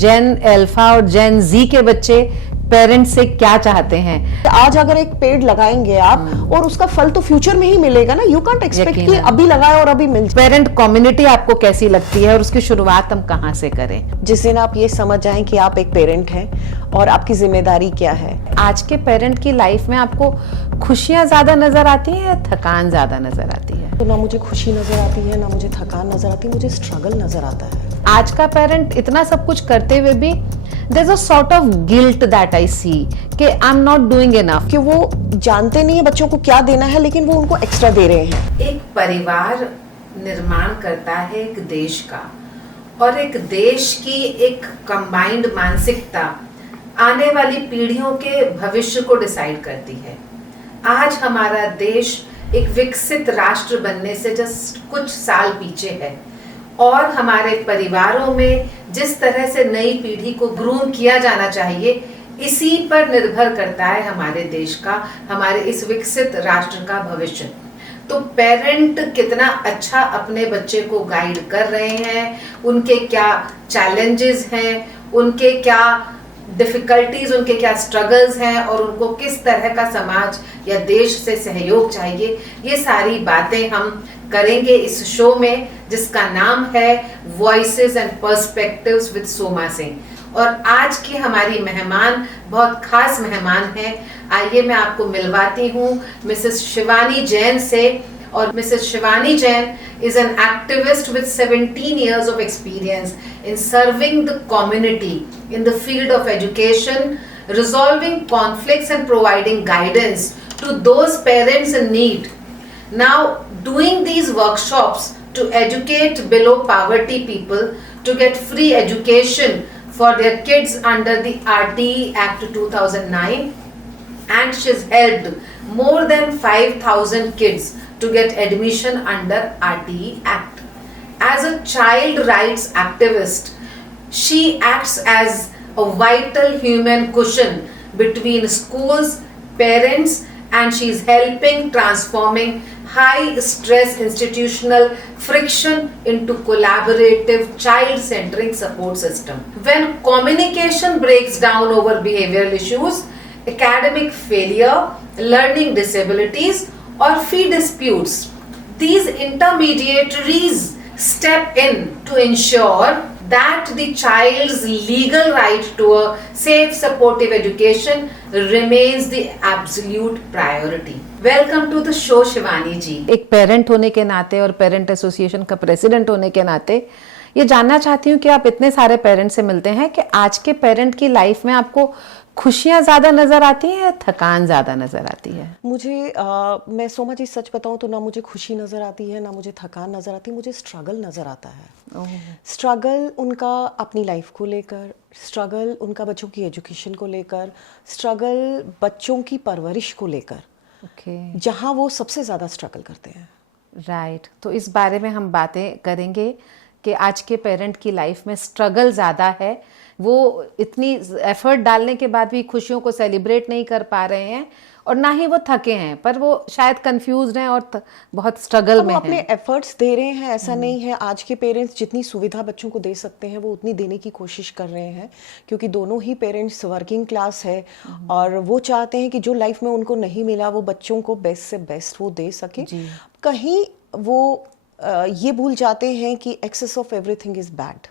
जेन alpha और जेन जी के बच्चे पेरेंट्स से क्या चाहते हैं। आज अगर एक पेड़ लगाएंगे आप और उसका फल तो फ्यूचर में ही मिलेगा ना, यू कांट एक्सपेक्ट कि अभी लगाए और अभी मिल जाए। पेरेंट कम्युनिटी आपको कैसी लगती है और उसकी शुरुआत हम कहाँ से करें? जिस दिन आप ये समझ जाएं कि आप एक पेरेंट हैं और आपकी जिम्मेदारी क्या है। आज के पेरेंट की लाइफ में आपको खुशियां ज्यादा नजर आती हैं या थकान ज्यादा नजर आती है? तो ना मुझे खुशी नजर आती है, ना मुझे थकान नजर आती है, मुझे स्ट्रगल नजर आता है। आज का पेरेंट इतना सब कुछ करते हुए भी there's a sort of guilt that I see कि I'm not doing enough। कि वो जानते नहीं है बच्चों को क्या देना है, लेकिन वो उनको एक्स्ट्रा दे रहे हैं। एक परिवार निर्माण करता है एक देश का, और एक देश की एक कंबाइंड मानसिकता आने वाली पीढ़ियों के भविष्य को डिसाइड करती है। आज हमारा देश एक विकसित राष्ट्र बनने से जस्ट कुछ साल पीछे है, और हमारे परिवारों में जिस तरह से नई पीढ़ी को ग्रूम किया जाना चाहिए, इसी पर निर्भर करता है हमारे देश का, हमारे इस विकसित राष्ट्र का भविष्य। तो पेरेंट कितना अच्छा अपने बच्चे को गाइड कर रहे हैं, उनके क्या चैलेंजेस हैं, उनके क्या डिफिकल्टीज, उनके क्या स्ट्रगल्स हैं, और उनको किस तरह का समाज या देश से सहयोग चाहिए, ये सारी बातें हम करेंगे इस शो में, जिसका नाम है voices and perspectives with Soma Singh. और आज की हमारी मेहमान बहुत खास मेहमान हैं। आइए मैं आपको मिलवाती हूँ मिसेस शिवानी जैन से। और Mrs Shivani Jain is an activist with 17 years of experience in serving the community in the field of education, resolving conflicts and providing guidance to those parents in need. Now, doing these workshops to educate below poverty people to get free education for their kids under the RTE Act 2009, and she's helped more than 5,000 kids to get admission under RTE Act. As a child rights activist, she acts as a vital human cushion between schools, parents, and she is helping transforming high stress institutional friction into collaborative child-centering support system. When communication breaks down over behavioral issues, academic failure, learning disabilities, or fee disputes, these intermediaries step in to ensure that the child's legal right to a safe, supportive education remains the absolute priority. Welcome to the show, Shivani ji. एक parent होने के नाते और parent association का president होने के नाते ये जानना चाहती हूँ कि आप इतने सारे पेरेंट्स से मिलते हैं कि आज के पेरेंट की लाइफ में आपको खुशियां ज्यादा नजर आती हैं या थकान ज्यादा नजर आती है? मुझे मैं सोमा जी सच बताऊं तो ना मुझे खुशी नजर आती है, ना मुझे थकान नजर आती है, मुझे स्ट्रगल नजर आता है। स्ट्रगल उनका अपनी लाइफ को लेकर, स्ट्रगल उनका बच्चों की एजुकेशन को लेकर, स्ट्रगल बच्चों की परवरिश को लेकर, जहां वो सबसे ज्यादा स्ट्रगल करते हैं। राइट, तो इस बारे में हम बातें करेंगे कि आज के पेरेंट की लाइफ में स्ट्रगल ज़्यादा है, वो इतनी एफर्ट डालने के बाद भी खुशियों को सेलिब्रेट नहीं कर पा रहे हैं, और ना ही वो थके हैं, पर वो शायद कंफ्यूज्ड हैं और बहुत स्ट्रगल में हैं। अपने एफर्ट्स दे रहे हैं, ऐसा नहीं है। आज के पेरेंट्स जितनी सुविधा बच्चों को दे सकते हैं वो उतनी देने की कोशिश कर रहे हैं, क्योंकि दोनों ही पेरेंट्स वर्किंग क्लास है और वो चाहते हैं कि जो लाइफ में उनको नहीं मिला वो बच्चों को बेस्ट से बेस्ट वो दे सके। कहीं वो ये भूल जाते हैं कि excess of everything is bad,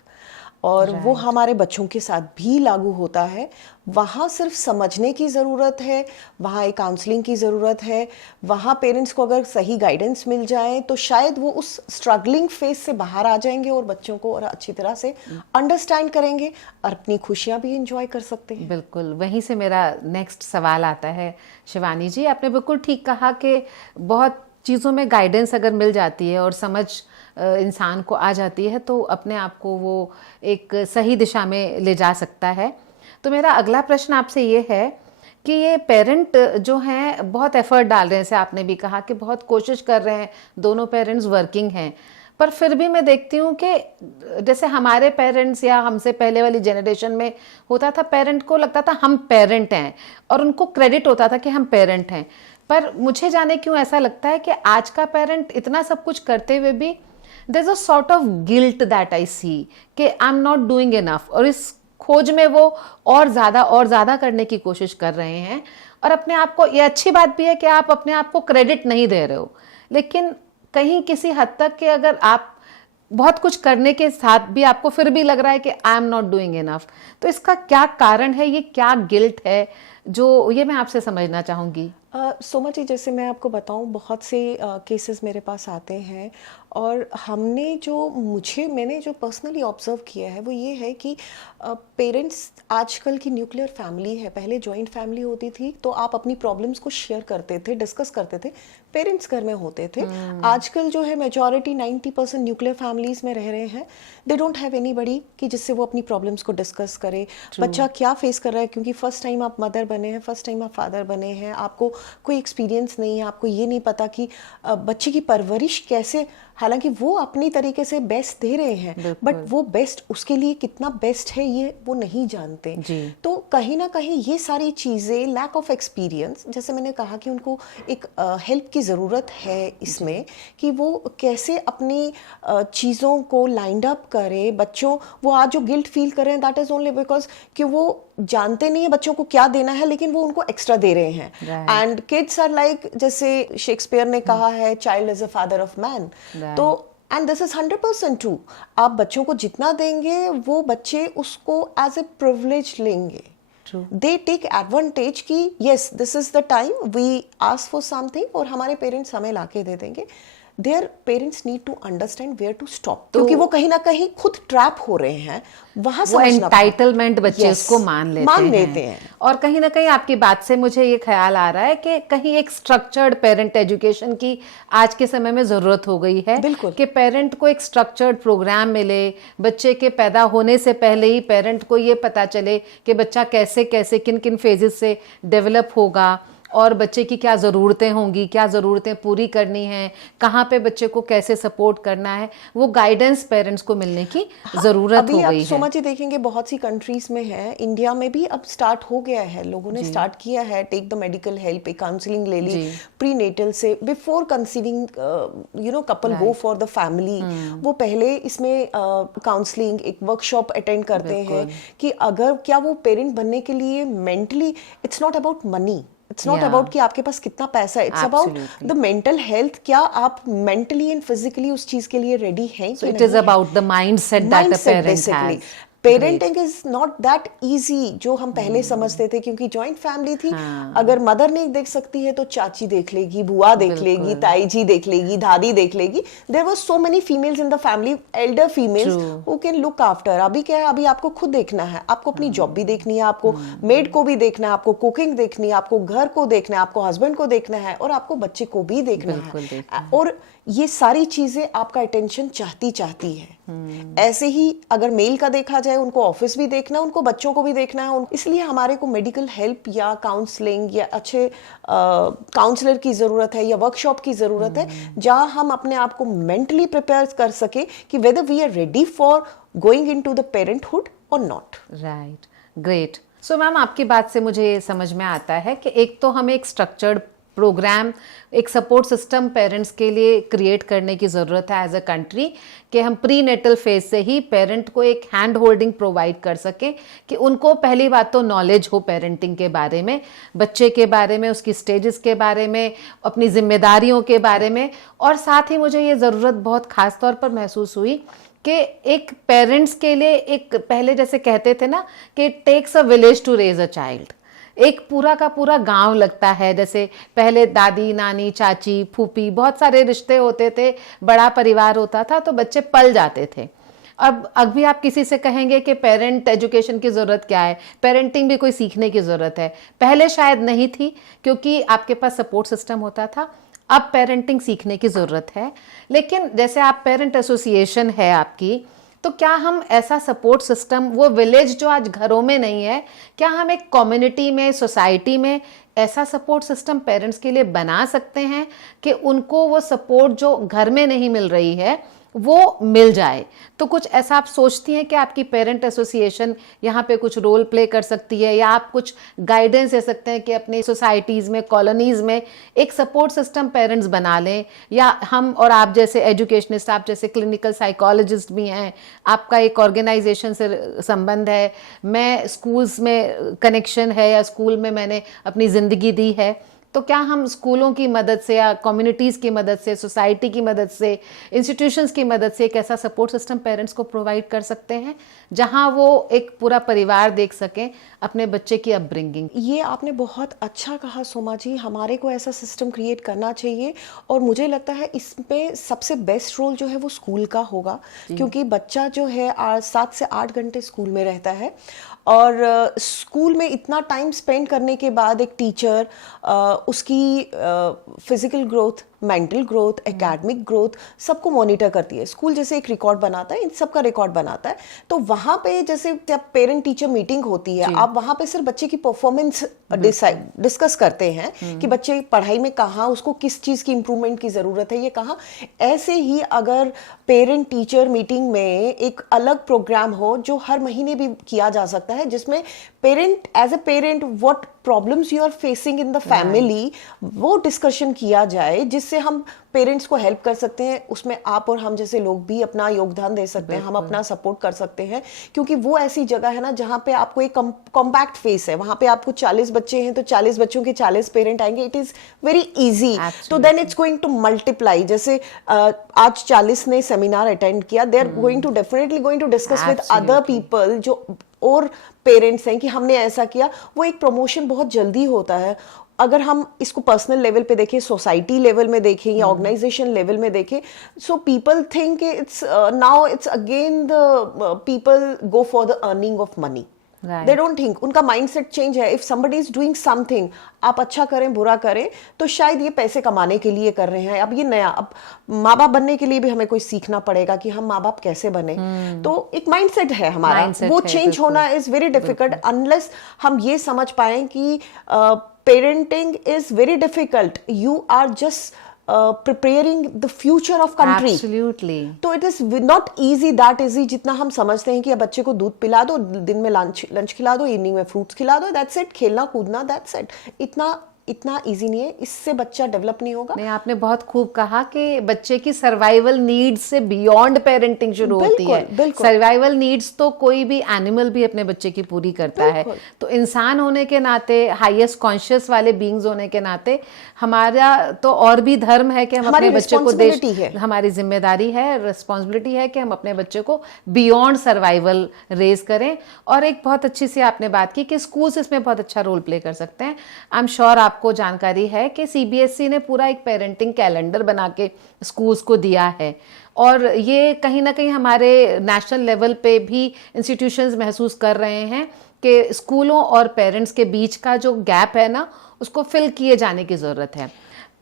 और वो हमारे बच्चों के साथ भी लागू होता है। वहाँ सिर्फ समझने की ज़रूरत है, वहाँ एक काउंसलिंग की ज़रूरत है। वहाँ पेरेंट्स को अगर सही गाइडेंस मिल जाए तो शायद वो उस स्ट्रगलिंग फेज से बाहर आ जाएंगे और बच्चों को और अच्छी तरह से अंडरस्टैंड करेंगे और अपनी खुशियाँ भी इंजॉय कर सकते हैं। बिल्कुल, वहीं से मेरा नेक्स्ट सवाल आता है। शिवानी जी, आपने बिल्कुल ठीक कहा कि बहुत चीज़ों में गाइडेंस अगर मिल जाती है और समझ इंसान को आ जाती है तो अपने आप को वो एक सही दिशा में ले जा सकता है। तो मेरा अगला प्रश्न आपसे ये है कि ये पेरेंट जो हैं बहुत एफर्ट डाल रहे हैं, जैसे आपने भी कहा कि बहुत कोशिश कर रहे हैं, दोनों पेरेंट्स वर्किंग हैं, पर फिर भी मैं देखती हूँ कि जैसे हमारे पेरेंट्स या हमसे पहले वाली जनरेशन में होता था, पेरेंट को लगता था हम पेरेंट हैं और उनको क्रेडिट होता था कि हम पेरेंट हैं। पर मुझे जाने क्यों ऐसा लगता है कि आज का पेरेंट इतना सब कुछ करते हुए भी there's a sort of guilt that I see कि I'm not doing enough, और इस खोज में वो और ज़्यादा करने की कोशिश कर रहे हैं। और अपने आप को, ये अच्छी बात भी है कि आप अपने आप को क्रेडिट नहीं दे रहे हो, लेकिन कहीं किसी हद तक कि अगर आप बहुत कुछ करने के साथ भी आपको फिर भी लग रहा है कि I am not doing enough, तो इसका क्या कारण है, ये क्या गिल्ट है, जो ये मैं आपसे समझना चाहूँगी। सोमा जी, जैसे मैं आपको बताऊं, बहुत से केसेस मेरे पास आते हैं और मैंने जो पर्सनली ऑब्जर्व किया है वो ये है कि पेरेंट्स, आजकल की न्यूक्लियर फैमिली है, पहले जॉइंट फैमिली होती थी तो आप अपनी प्रॉब्लम्स को शेयर करते थे, डिस्कस करते थे, पेरेंट्स घर में होते थे। आजकल जो है मेजॉरिटी 90% न्यूक्लियर फैमिलीज में रह रहे हैं। दे डोंट हैव एनीबडी कि जिससे वो अपनी प्रॉब्लम्स को डिस्कस करे। बच्चा क्या फेस कर रहा है, क्योंकि फर्स्ट टाइम आप मदर बने हैं, फर्स्ट टाइम आप फादर बने हैं, आपको कोई एक्सपीरियंस नहीं है, आपको ये नहीं पता कि बच्चे की परवरिश कैसे, हालांकि वो अपनी तरीके से बेस्ट दे रहे हैं, बट वो बेस्ट उसके लिए कितना बेस्ट है ये वो नहीं जानते। तो कहीं ना कहीं ये सारी चीज़ें, लैक ऑफ एक्सपीरियंस, जैसे मैंने कहा कि उनको एक हेल्प की ज़रूरत है इसमें, कि वो कैसे अपनी चीज़ों को लाइंड अप करें। बच्चों, वो आज जो गिल्ट फील कर रहे हैं, दैट इज़ ओनली बिकॉज कि वो जानते नहीं है बच्चों को क्या देना है, लेकिन वो उनको एक्स्ट्रा दे रहे हैं। एंड किड्स आर लाइक, जैसे शेक्सपियर ने कहा है, child is a father of man. तो एंड दिस इज 100% ट्रू। आप बच्चों को जितना देंगे वो बच्चे उसको एज ए प्रिविलेज लेंगे। दे टेक एडवांटेज कि yes, this is the time we ask for something और हमारे पेरेंट्स हमें लाके दे देंगे। Their parents need to understand where to stop, क्योंकि वो कहीं ना कहीं खुद ट्रैप हो रहे हैं, वहां वो एंटाइटलमेंट बच्चे उसको मान लेते हैं। और कहीं ना कहीं आपकी बात से मुझे ये ख्याल आ रहा है कि कहीं एक स्ट्रक्चर्ड पेरेंट एजुकेशन की आज के समय में जरूरत हो गई है, कि पेरेंट को एक स्ट्रक्चर्ड प्रोग्राम मिले, बच्चे के पैदा होने से पहले ही पेरेंट को ये पता चले कि बच्चा कैसे कैसे किन किन फेजेस से डेवलप होगा और बच्चे की क्या ज़रूरतें होंगी, क्या ज़रूरतें पूरी करनी है, कहाँ पे बच्चे को कैसे सपोर्ट करना है, वो गाइडेंस पेरेंट्स को मिलने की ज़रूरत हो गई है। सोमा जी देखेंगे बहुत सी कंट्रीज में है, इंडिया में भी अब स्टार्ट हो गया है, लोगों ने स्टार्ट किया है, टेक द मेडिकल हेल्प, एक काउंसलिंग ले ली प्री नेटल से, before conceiving couple go for the family. वो पहले इसमें काउंसलिंग, एक वर्कशॉप अटेंड करते हैं कि अगर क्या वो पेरेंट बनने के लिए mentally, it's not about money, it's not about कि आपके पास कितना पैसा है, it's about the mental health, क्या आप मेंटली एंड फिजिकली उस चीज के लिए रेडी हैं कि नहीं। It is about the mindset that a parent has. Parenting is not that easy जो हम पहले समझते थे, क्योंकि जॉइंट फैमिली थी। अगर मदर नहीं देख सकती है तो चाची देख लेगी, बुआ देख लेगी, ताई जी देख लेगी, दादी देख लेगी। There were so many females in the family, elder females who can look after. अभी क्या है, अभी आपको खुद देखना है, आपको अपनी जॉब भी देखनी है, आपको मेड को भी देखना है, आपको कुकिंग देखनी है, आपको घर को देखना है, आपको हस्बैंड को देखना है और आपको बच्चे को भी देखना है। और ये सारी चीजें आपका अटेंशन चाहती है। ऐसे ही अगर मेल का देखा जाए, उनको ऑफिस भी देखना है, उनको बच्चों को भी देखना है, इसलिए हमारे को मेडिकल हेल्प या काउंसलिंग या अच्छे काउंसलर की जरूरत है या वर्कशॉप की जरूरत है, जहां हम अपने आप को मेंटली प्रिपेयर कर सके कि whether we are ready for going into the parenthood और not. Right, great. So ma'am, आपकी बात से मुझे ये समझ में आता है कि एक तो हमें एक स्ट्रक्चर्ड प्रोग्राम, एक सपोर्ट सिस्टम पेरेंट्स के लिए क्रिएट करने की ज़रूरत है एज अ कंट्री, कि हम प्री नेटल फेज से ही पेरेंट को एक हैंड होल्डिंग प्रोवाइड कर सकें, कि उनको पहली बात तो नॉलेज हो पेरेंटिंग के बारे में, बच्चे के बारे में, उसकी स्टेजेस के बारे में, अपनी जिम्मेदारियों के बारे में। और साथ ही मुझे ये ज़रूरत बहुत ख़ास तौर पर महसूस हुई कि एक पेरेंट्स के लिए, एक पहले जैसे कहते थे ना कि it takes a village to raise a child, एक पूरा का पूरा गांव लगता है। जैसे पहले दादी, नानी, चाची, फूफी, बहुत सारे रिश्ते होते थे, बड़ा परिवार होता था, तो बच्चे पल जाते थे। अब भी आप किसी से कहेंगे कि पेरेंट एजुकेशन की ज़रूरत क्या है, पेरेंटिंग भी कोई सीखने की ज़रूरत है, पहले शायद नहीं थी क्योंकि आपके पास सपोर्ट सिस्टम होता था। अब पेरेंटिंग सीखने की ज़रूरत है। लेकिन जैसे आप पेरेंट एसोसिएशन है आपकी, तो क्या हम ऐसा सपोर्ट सिस्टम, वो विलेज जो आज घरों में नहीं है, क्या हम एक कम्युनिटी में, सोसाइटी में ऐसा सपोर्ट सिस्टम पेरेंट्स के लिए बना सकते हैं कि उनको वो सपोर्ट जो घर में नहीं मिल रही है वो मिल जाए। तो कुछ ऐसा आप सोचती हैं कि आपकी पेरेंट एसोसिएशन यहाँ पे कुछ रोल प्ले कर सकती है, या आप कुछ गाइडेंस दे सकते हैं कि अपनी सोसाइटीज़ में, कॉलोनीज़ में एक सपोर्ट सिस्टम पेरेंट्स बना लें, या हम और आप जैसे एजुकेशनिस्ट, आप जैसे क्लिनिकल साइकोलॉजिस्ट भी हैं, आपका एक ऑर्गेनाइजेशन से संबंध है, मैं स्कूल्स में कनेक्शन है या स्कूल में मैंने अपनी ज़िंदगी दी है, तो क्या हम स्कूलों की मदद से या कम्युनिटीज़ की मदद से, सोसाइटी की मदद से, इंस्टीट्यूशंस की मदद से एक ऐसा सपोर्ट सिस्टम पेरेंट्स को प्रोवाइड कर सकते हैं जहां वो एक पूरा परिवार देख सकें अपने बच्चे की अपब्रिंगिंग? ये आपने बहुत अच्छा कहा सोमा जी, हमारे को ऐसा सिस्टम क्रिएट करना चाहिए, और मुझे लगता है इसमें सबसे बेस्ट रोल जो है वो स्कूल का होगा, क्योंकि बच्चा जो है 7 से 8 घंटे स्कूल में रहता है, और स्कूल में इतना टाइम स्पेंड करने के बाद एक टीचर उसकी physical growth, mental growth, academic growth सबको मॉनिटर करती है। स्कूल जैसे एक रिकॉर्ड बनाता है, इन सब का रिकॉर्ड बनाता है, तो वहाँ पे जैसे जब पेरेंट टीचर मीटिंग होती है, आप वहाँ पे सिर्फ बच्चे की परफॉर्मेंस डिस्कस करते हैं कि बच्चे पढ़ाई में कहाँ, उसको किस चीज़ की इंप्रूवमेंट की ज़रूरत है, ये कहाँ। ऐसे ही अगर पेरेंट टीचर मीटिंग में एक अलग प्रोग्राम हो जो हर महीने भी किया जा सकता है, जिसमें parent as a parent what problems you are facing in the family, वो डिस्कशन किया जाए, जिससे हम पेरेंट्स को हेल्प कर सकते हैं। उसमें आप और हम जैसे लोग भी अपना योगदान दे सकते हैं, हम अपना सपोर्ट कर सकते हैं, क्योंकि वो ऐसी जगह है ना जहाँ पे आपको एक कॉम्पैक्ट फेस है, वहाँ पे आपको 40 बच्चे हैं तो 40 बच्चों के 40 पेरेंट आएंगे, इट इज वेरी इजी, तो then it's going to multiply. जैसे आज 40 ने सेमिनार अटेंड किया, they are going to definitely going to discuss with other people जो और पेरेंट्स हैं कि हमने ऐसा किया, वो एक प्रमोशन बहुत जल्दी होता है। अगर हम इसको पर्सनल लेवल पे देखें, सोसाइटी लेवल में देखें या ऑर्गेनाइजेशन लेवल में देखें, so people think it's now it's again the people go for the earning of money, they don't think, उनका माइंडसेट चेंज है। If somebody is doing something, आप अच्छा करें बुरा करें, तो शायद ये पैसे कमाने के लिए कर रहे हैं। अब ये नया, अब माँ बाप बनने के लिए भी हमें कोई सीखना पड़ेगा कि हम माँ बाप कैसे बने। तो एक माइंडसेट है हमारा, वो चेंज होना इज वेरी डिफिकल्ट अनलेस हम ये समझ पाए कि parenting is very difficult. You are just preparing the future of country. Absolutely. तो it is not easy, that easy जितना हम समझते हैं कि अब बच्चे को दूध पिला दो, दिन में लंच खिला दो, इवनिंग में फ्रूट्स खिला दो, that's it, खेलना कूदना, that's it. इतना इजी नहीं है, इससे बच्चा डेवलप नहीं होगा। नहीं, आपने बहुत खूब कहा कि बच्चे की सर्वाइवल नीड्स से बियॉन्ड पेरेंटिंग शुरू होती है। सर्वाइवल नीड्स तो कोई भी एनिमल भी अपने बच्चे की पूरी करता है, तो इंसान होने के नाते, हाईएस्ट कॉन्शियस वाले बीइंग्स होने के नाते, हमारा तो और भी धर्म है कि हम अपने बच्चे को हमारी जिम्मेदारी है, रिस्पॉन्सिबिलिटी है कि हम अपने बच्चे को बियॉन्ड सर्वाइवल रेज करें। और एक बहुत अच्छी सी आपने बात की कि स्कूल्स इसमें बहुत अच्छा रोल प्ले कर सकते हैं। आई एम श्योर आपको जानकारी है कि सीबीएसई ने पूरा एक पेरेंटिंग कैलेंडर बना के स्कूल्स को दिया है, और ये कहीं ना कहीं हमारे नेशनल लेवल पे भी इंस्टीट्यूशंस महसूस कर रहे हैं कि स्कूलों और पेरेंट्स के बीच का जो गैप है ना, उसको फिल किए जाने की ज़रूरत है।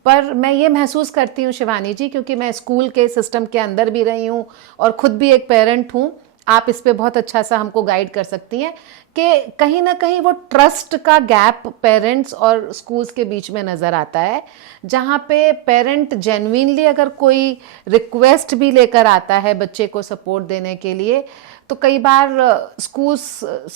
पर मैं ये महसूस करती हूँ शिवानी जी, क्योंकि मैं स्कूल के सिस्टम के अंदर भी रही हूँ और ख़ुद भी एक पेरेंट हूँ, आप इस पे बहुत अच्छा सा हमको गाइड कर सकती हैं कि कहीं ना कहीं वो ट्रस्ट का गैप पेरेंट्स और स्कूल्स के बीच में नज़र आता है, जहाँ पे पेरेंट जेन्युइनली अगर कोई रिक्वेस्ट भी लेकर आता है बच्चे को सपोर्ट देने के लिए, तो कई बार स्कूल्स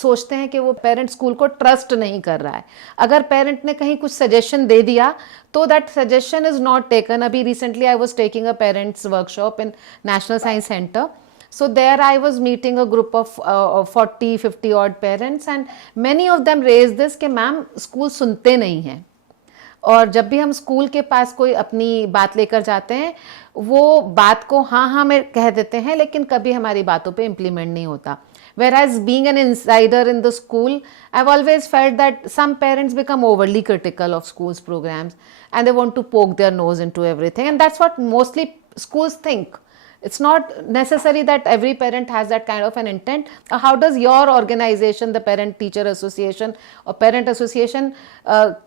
सोचते हैं कि वो पेरेंट स्कूल को ट्रस्ट नहीं कर रहा है। अगर पेरेंट ने कहीं कुछ सजेशन दे दिया तो that suggestion is not taken. अभी recently I was taking a parents workshop in National Science Centre. So there I was meeting a group of 40-50 odd parents and many of them raised this कि ma'am school सुनते नहीं हैं, और जब भी हम school के पास कोई अपनी बात लेकर जाते हैं वो बात को हाँ हाँ में कह देते हैं, लेकिन कभी हमारी बातों पे इम्प्लीमेंट नहीं होता. Whereas being an insider in the school, I've always felt that some parents become overly critical of schools programs and they want to poke their nose into everything, and that's what mostly schools think. It's not necessary that every parent has that kind of an intent. How does your organization, the Parent Teacher Association or Parent Association,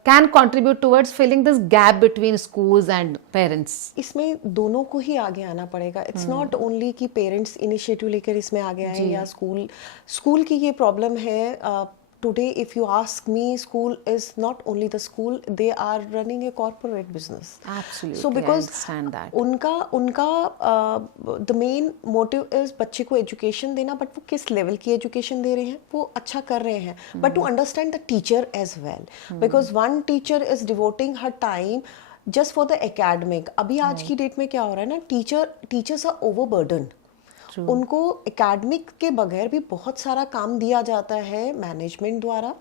can contribute towards filling this gap between schools and parents? इसमें दोनों को ही आगे आना पड़ेगा. It's not only कि parents initiative लेकर इसमें आगे आए या स्कूल की ये प्रॉब्लम है. today if you ask me, school is not only the school, they are running a corporate business. Absolutely, So because I understand that. उनका the main motive is बच्चे को education देना, but वो किस level की education दे रहे हैं, वो अच्छा कर रहे हैं, but to understand the teacher as well, because one teacher is devoting her time just for the academic. अभी आज की डेट में क्या हो रहा है ना, टीचर्स आर ओवरबर्डन. उनको एकेडमिक के बगैर भी बहुत सारा काम दिया जाता है मैनेजमेंट द्वारा,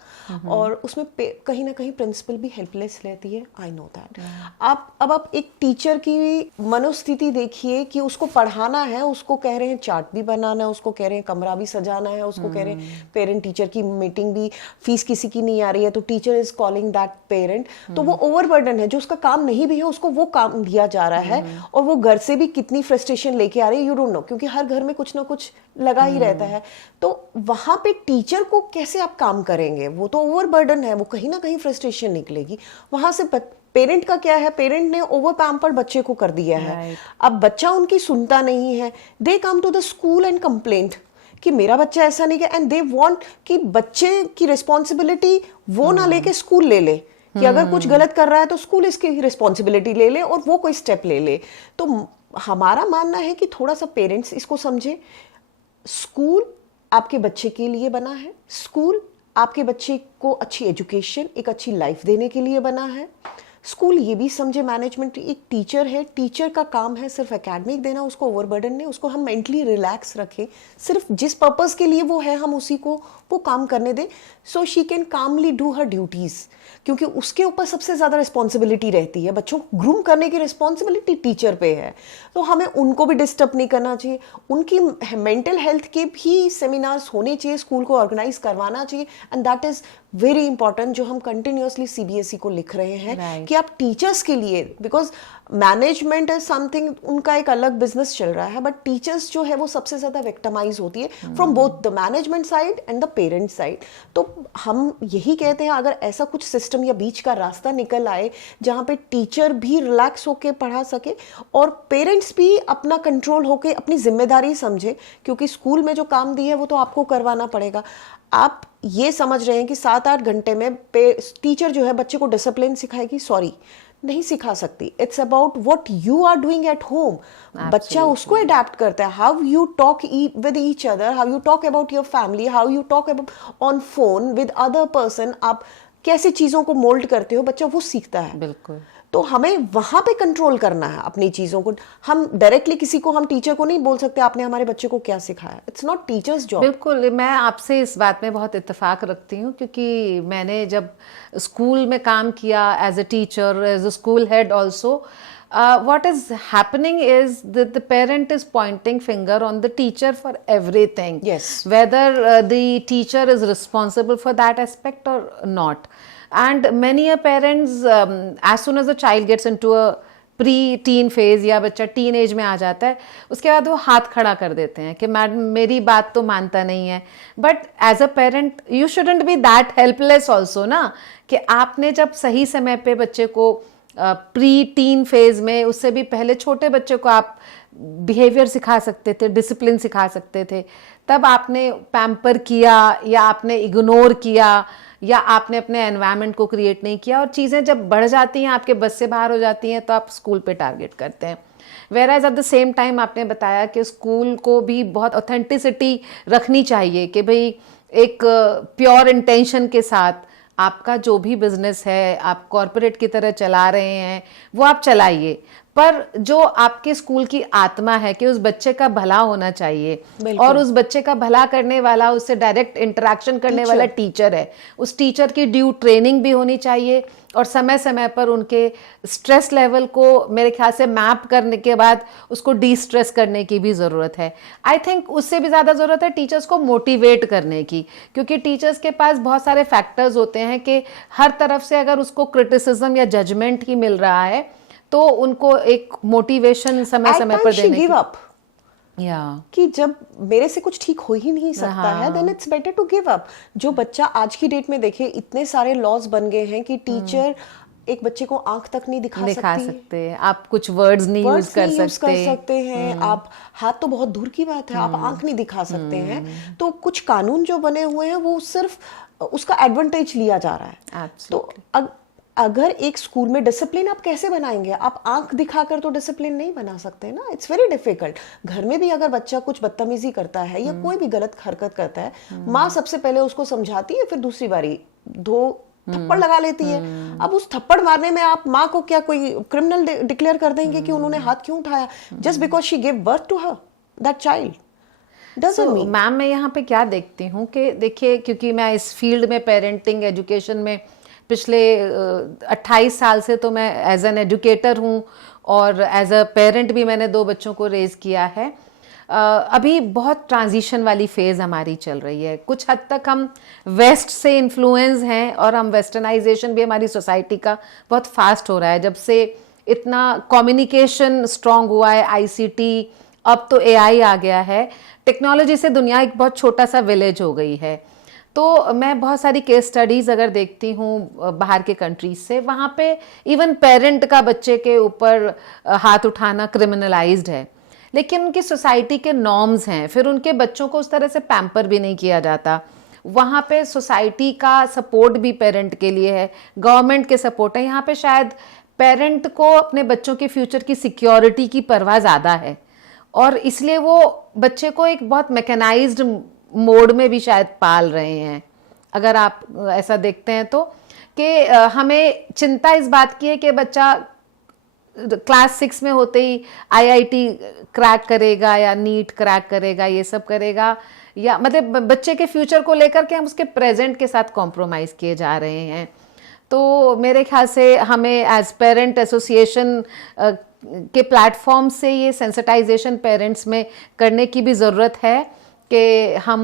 और उसमें कहीं ना कहीं प्रिंसिपल भी हेल्पलेस रहती है. I know that. आप एक टीचर की मनोस्थिति देखिए कि उसको पढ़ाना है, उसको कह रहे हैं चार्ट भी बनाना है, उसको कह रहे हैं कमरा भी सजाना है, उसको कह रहे हैं पेरेंट टीचर की मीटिंग भी, फीस किसी की नहीं आ रही है तो teacher is calling that parent. तो वो ओवरबर्डन है, जो उसका काम नहीं भी है उसको वो काम दिया जा रहा है, और वो घर से भी कितनी फ्रस्ट्रेशन लेके आ रही है, यू डोंट नो, क्योंकि हर घर में कुछ ना कुछ लगा ही रहता है. तो वहां पे टीचर को कैसे आप काम करेंगे, वो तो ओवरबर्डन है, वो कहीं ना कहीं फ्रस्ट्रेशन निकलेगी वहां से. पेरेंट का क्या है, पेरेंट ने ओवर पैम्पर बच्चे को कर दिया है. अब बच्चा उनकी सुनता नहीं है, they come to the school and complaint कि मेरा बच्चा ऐसा नहीं किया, एंड दे वांट कि बच्चे की रिस्पॉन्सिबिलिटी वो ना लेके स्कूल ले ले, कि अगर कुछ गलत कर रहा है तो स्कूल इसकी रिस्पॉन्सिबिलिटी ले ले और वो कोई स्टेप ले ले. तो हमारा मानना है कि थोड़ा सा पेरेंट्स इसको समझे. स्कूल आपके बच्चे के लिए बना है, स्कूल आपके बच्चे को अच्छी एजुकेशन, एक अच्छी लाइफ देने के लिए बना है. स्कूल ये भी समझे, मैनेजमेंट एक टीचर है, टीचर का काम है सिर्फ एकेडमिक देना, उसको ओवरबर्डन नहीं, उसको हम मेंटली रिलैक्स रखें, सिर्फ जिस पर्पस के लिए वो है हम उसी को वो काम करने दें, so she can calmly do her duties. क्योंकि उसके ऊपर सबसे ज्यादा रिस्पॉन्सिबिलिटी रहती है, बच्चों को ग्रूम करने की रिस्पॉन्सिबिलिटी टीचर पे है. तो हमें उनको भी डिस्टर्ब नहीं करना चाहिए. उनकी मेंटल हेल्थ के भी सेमिनार्स होने चाहिए, स्कूल को ऑर्गेनाइज करवाना चाहिए, and that is very important, जो हम कंटिन्यूअसली सीबीएसई को लिख रहे हैं कि आप टीचर्स के लिए, बिकॉज मैनेजमेंट इज समथिंग, उनका एक अलग बिजनेस चल रहा है, बट टीचर्स जो है वो सबसे ज्यादा विक्टिमाइज होती है from both the management side and the parent side. तो हम यही कहते हैं, अगर ऐसा कुछ सिस्टम या बीच का रास्ता निकल आए जहां पे टीचर भी रिलैक्स होके पढ़ा सके और पेरेंट्स भी अपना कंट्रोल होके अपनी जिम्मेदारी समझे, क्योंकि स्कूल में जो काम दिए है वो तो आपको करवाना पड़ेगा. आप ये समझ रहे हैं कि 7-8 घंटे में टीचर जो है बच्चे को डिसिप्लिन सिखाएगी, सॉरी नहीं सिखा सकती. It's about what you are doing at home. बच्चा उसको अडेप्ट करता है, how you talk with each other, how you talk about your family, how you talk about on phone with other person, आप कैसे चीजों को मोल्ड करते हो, बच्चा वो सीखता है. बिल्कुल. तो हमें वहां पे कंट्रोल करना है अपनी चीजों को. हम डायरेक्टली किसी को, हम टीचर को नहीं बोल सकते आपने हमारे बच्चे को क्या सिखाया. It's not teachers job. बिल्कुल, मैं आपसे इस बात में बहुत इत्तेफाक रखती हूँ, क्योंकि मैंने जब स्कूल में काम किया as a teacher, as a school head also, what is happening is that the parent is pointing finger on the teacher for everything. Yes. Whether the teacher is responsible for that aspect or not. And many a parents, as soon as the child gets into a pre-tin phase या बच्चा teen age में आ जाता है, उसके बाद वो हाथ खड़ा कर देते हैं कि मैडम मेरी बात तो मानता नहीं है. But as a parent you shouldn't be that helpless also ना, कि आपने जब सही समय पे बच्चे को प्री-टीन फेज में, उससे भी पहले छोटे बच्चे को आप बिहेवियर सिखा सकते थे, डिसिप्लिन सिखा सकते थे, तब आपने पैम्पर किया या आपने इग्नोर किया या आपने अपने एनवायरनमेंट को क्रिएट नहीं किया, और चीज़ें जब बढ़ जाती हैं, आपके बस से बाहर हो जाती हैं, तो आप स्कूल पे टारगेट करते हैं. Whereas at the same time आपने बताया कि स्कूल को भी बहुत ऑथेंटिसिटी रखनी चाहिए, कि भाई एक प्योर इंटेंशन के साथ आपका जो भी बिजनेस है, आप कॉरपोरेट की तरह चला रहे हैं, वो आप चलाइए, पर जो आपके स्कूल की आत्मा है कि उस बच्चे का भला होना चाहिए, और उस बच्चे का भला करने वाला, उससे डायरेक्ट इंटरेक्शन करने वाला टीचर है, उस टीचर की ड्यू ट्रेनिंग भी होनी चाहिए, और समय समय पर उनके स्ट्रेस लेवल को मेरे ख्याल से मैप करने के बाद उसको डी स्ट्रेस करने की भी ज़रूरत है. आई थिंक उससे भी ज़्यादा ज़रूरत है टीचर्स को मोटिवेट करने की, क्योंकि टीचर्स के पास बहुत सारे फैक्टर्स होते हैं कि हर तरफ से अगर उसको क्रिटिसिज्म या जजमेंट ही मिल रहा है, तो उनको एक मोटिवेशन समय समय पर देने की. कि जब मेरे से कुछ ठीक हो ही नहीं सकता है, then it's better to give up. जो बच्चा आज की डेट में देखे, इतने सारे लॉज बन गए हैं कि टीचर एक बच्चे को आंख तक नहीं दिखा सकते, आप कुछ वर्ड्स नहीं यूज कर सकते हैं, आप हाथ तो बहुत दूर की बात है, आप आंख नहीं दिखा सकते हैं. तो कुछ कानून जो बने हुए हैं वो सिर्फ उसका एडवांटेज लिया जा रहा है। तो अगर एक स्कूल में डिसिप्लिन आप कैसे बनाएंगे? आप आंख दिखाकर तो डिसिप्लिन नहीं बना सकते ना, इट्स वेरी डिफिकल्ट। घर में भी अगर बच्चा कुछ बदतमीजी करता है या कोई भी गलत हरकत करता है, माँ सबसे पहले उसको समझाती है, फिर दूसरी बारी थप्पड़ लगा लेती है। अब उस थप्पड़ मारने में आप माँ को क्या कोई क्रिमिनल डिक्लेयर कर देंगे कि उन्होंने हाथ क्यों उठाया, just because she give birth to her that child? Ma'am मैं यहाँ पे क्या देखती हूँ कि देखिए, क्योंकि मैं इस फील्ड में पेरेंटिंग एजुकेशन में पिछले 28 साल से, तो मैं एज एन एजुकेटर हूँ और एज अ पेरेंट भी मैंने 2 बच्चों को रेज किया है। अभी बहुत ट्रांजिशन वाली फेज़ हमारी चल रही है। कुछ हद तक हम वेस्ट से इन्फ्लुएंस हैं और हम वेस्टर्नाइजेशन भी हमारी सोसाइटी का बहुत फास्ट हो रहा है। जब से इतना कम्युनिकेशन स्ट्रांग हुआ है, आईसीटी, अब तो एआई आ गया है, टेक्नोलॉजी से दुनिया एक बहुत छोटा सा विलेज हो गई है। तो मैं बहुत सारी केस स्टडीज़ अगर देखती हूँ बाहर के कंट्रीज से, वहाँ पे इवन पेरेंट का बच्चे के ऊपर हाथ उठाना क्रिमिनलाइज्ड है, लेकिन उनकी सोसाइटी के नॉर्म्स हैं, फिर उनके बच्चों को उस तरह से पैम्पर भी नहीं किया जाता। वहाँ पे सोसाइटी का सपोर्ट भी पेरेंट के लिए है, गवर्नमेंट के सपोर्ट है। यहाँ पे शायद पेरेंट को अपने बच्चों के फ्यूचर की सिक्योरिटी की परवाह ज़्यादा है, और इसलिए वो बच्चे को एक बहुत मैकेनाइज्ड मोड में भी शायद पाल रहे हैं, अगर आप ऐसा देखते हैं तो। कि हमें चिंता इस बात की है कि बच्चा क्लास 6 में होते ही आईआईटी क्रैक करेगा या नीट क्रैक करेगा, ये सब करेगा, या मतलब बच्चे के फ्यूचर को लेकर के हम उसके प्रेजेंट के साथ कॉम्प्रोमाइज़ किए जा रहे हैं। तो मेरे ख्याल से हमें एज पेरेंट एसोसिएशन के प्लेटफॉर्म से ये सेंसिटाइजेशन पेरेंट्स में करने की भी ज़रूरत है कि हम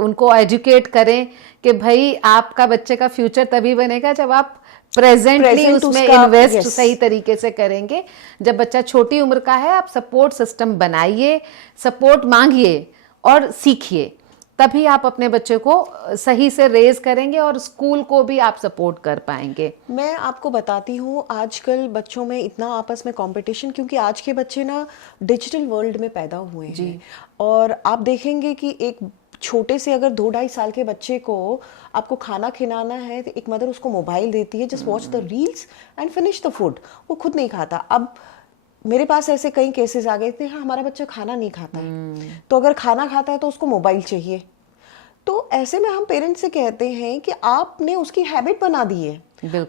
उनको एजुकेट करें कि भाई आपका बच्चे का फ्यूचर तभी बनेगा जब आप प्रेजेंटली उसमें इन्वेस्ट सही तरीके से करेंगे। जब बच्चा छोटी उम्र का है, आप सपोर्ट सिस्टम बनाइए, सपोर्ट मांगिए और सीखिए, तभी आप अपने बच्चे को सही से रेज करेंगे और स्कूल को भी आप सपोर्ट कर पाएंगे। मैं आपको बताती हूँ, आजकल बच्चों में इतना आपस में कंपटीशन, क्योंकि आज के बच्चे ना डिजिटल वर्ल्ड में पैदा हुए हैं। और आप देखेंगे कि एक छोटे से अगर 2-2.5 साल के बच्चे को आपको खाना खिलाना है तो एक मदर उसको मोबाइल देती है, just watch the reels and finish the food, वो खुद नहीं खाता। अब मेरे पास ऐसे कई केसेस आ गए थे, हाँ हमारा बच्चा खाना नहीं खाता है, तो अगर खाना खाता है तो उसको मोबाइल चाहिए। तो ऐसे में हम पेरेंट्स से कहते हैं कि आपने उसकी हैबिट बना दी है,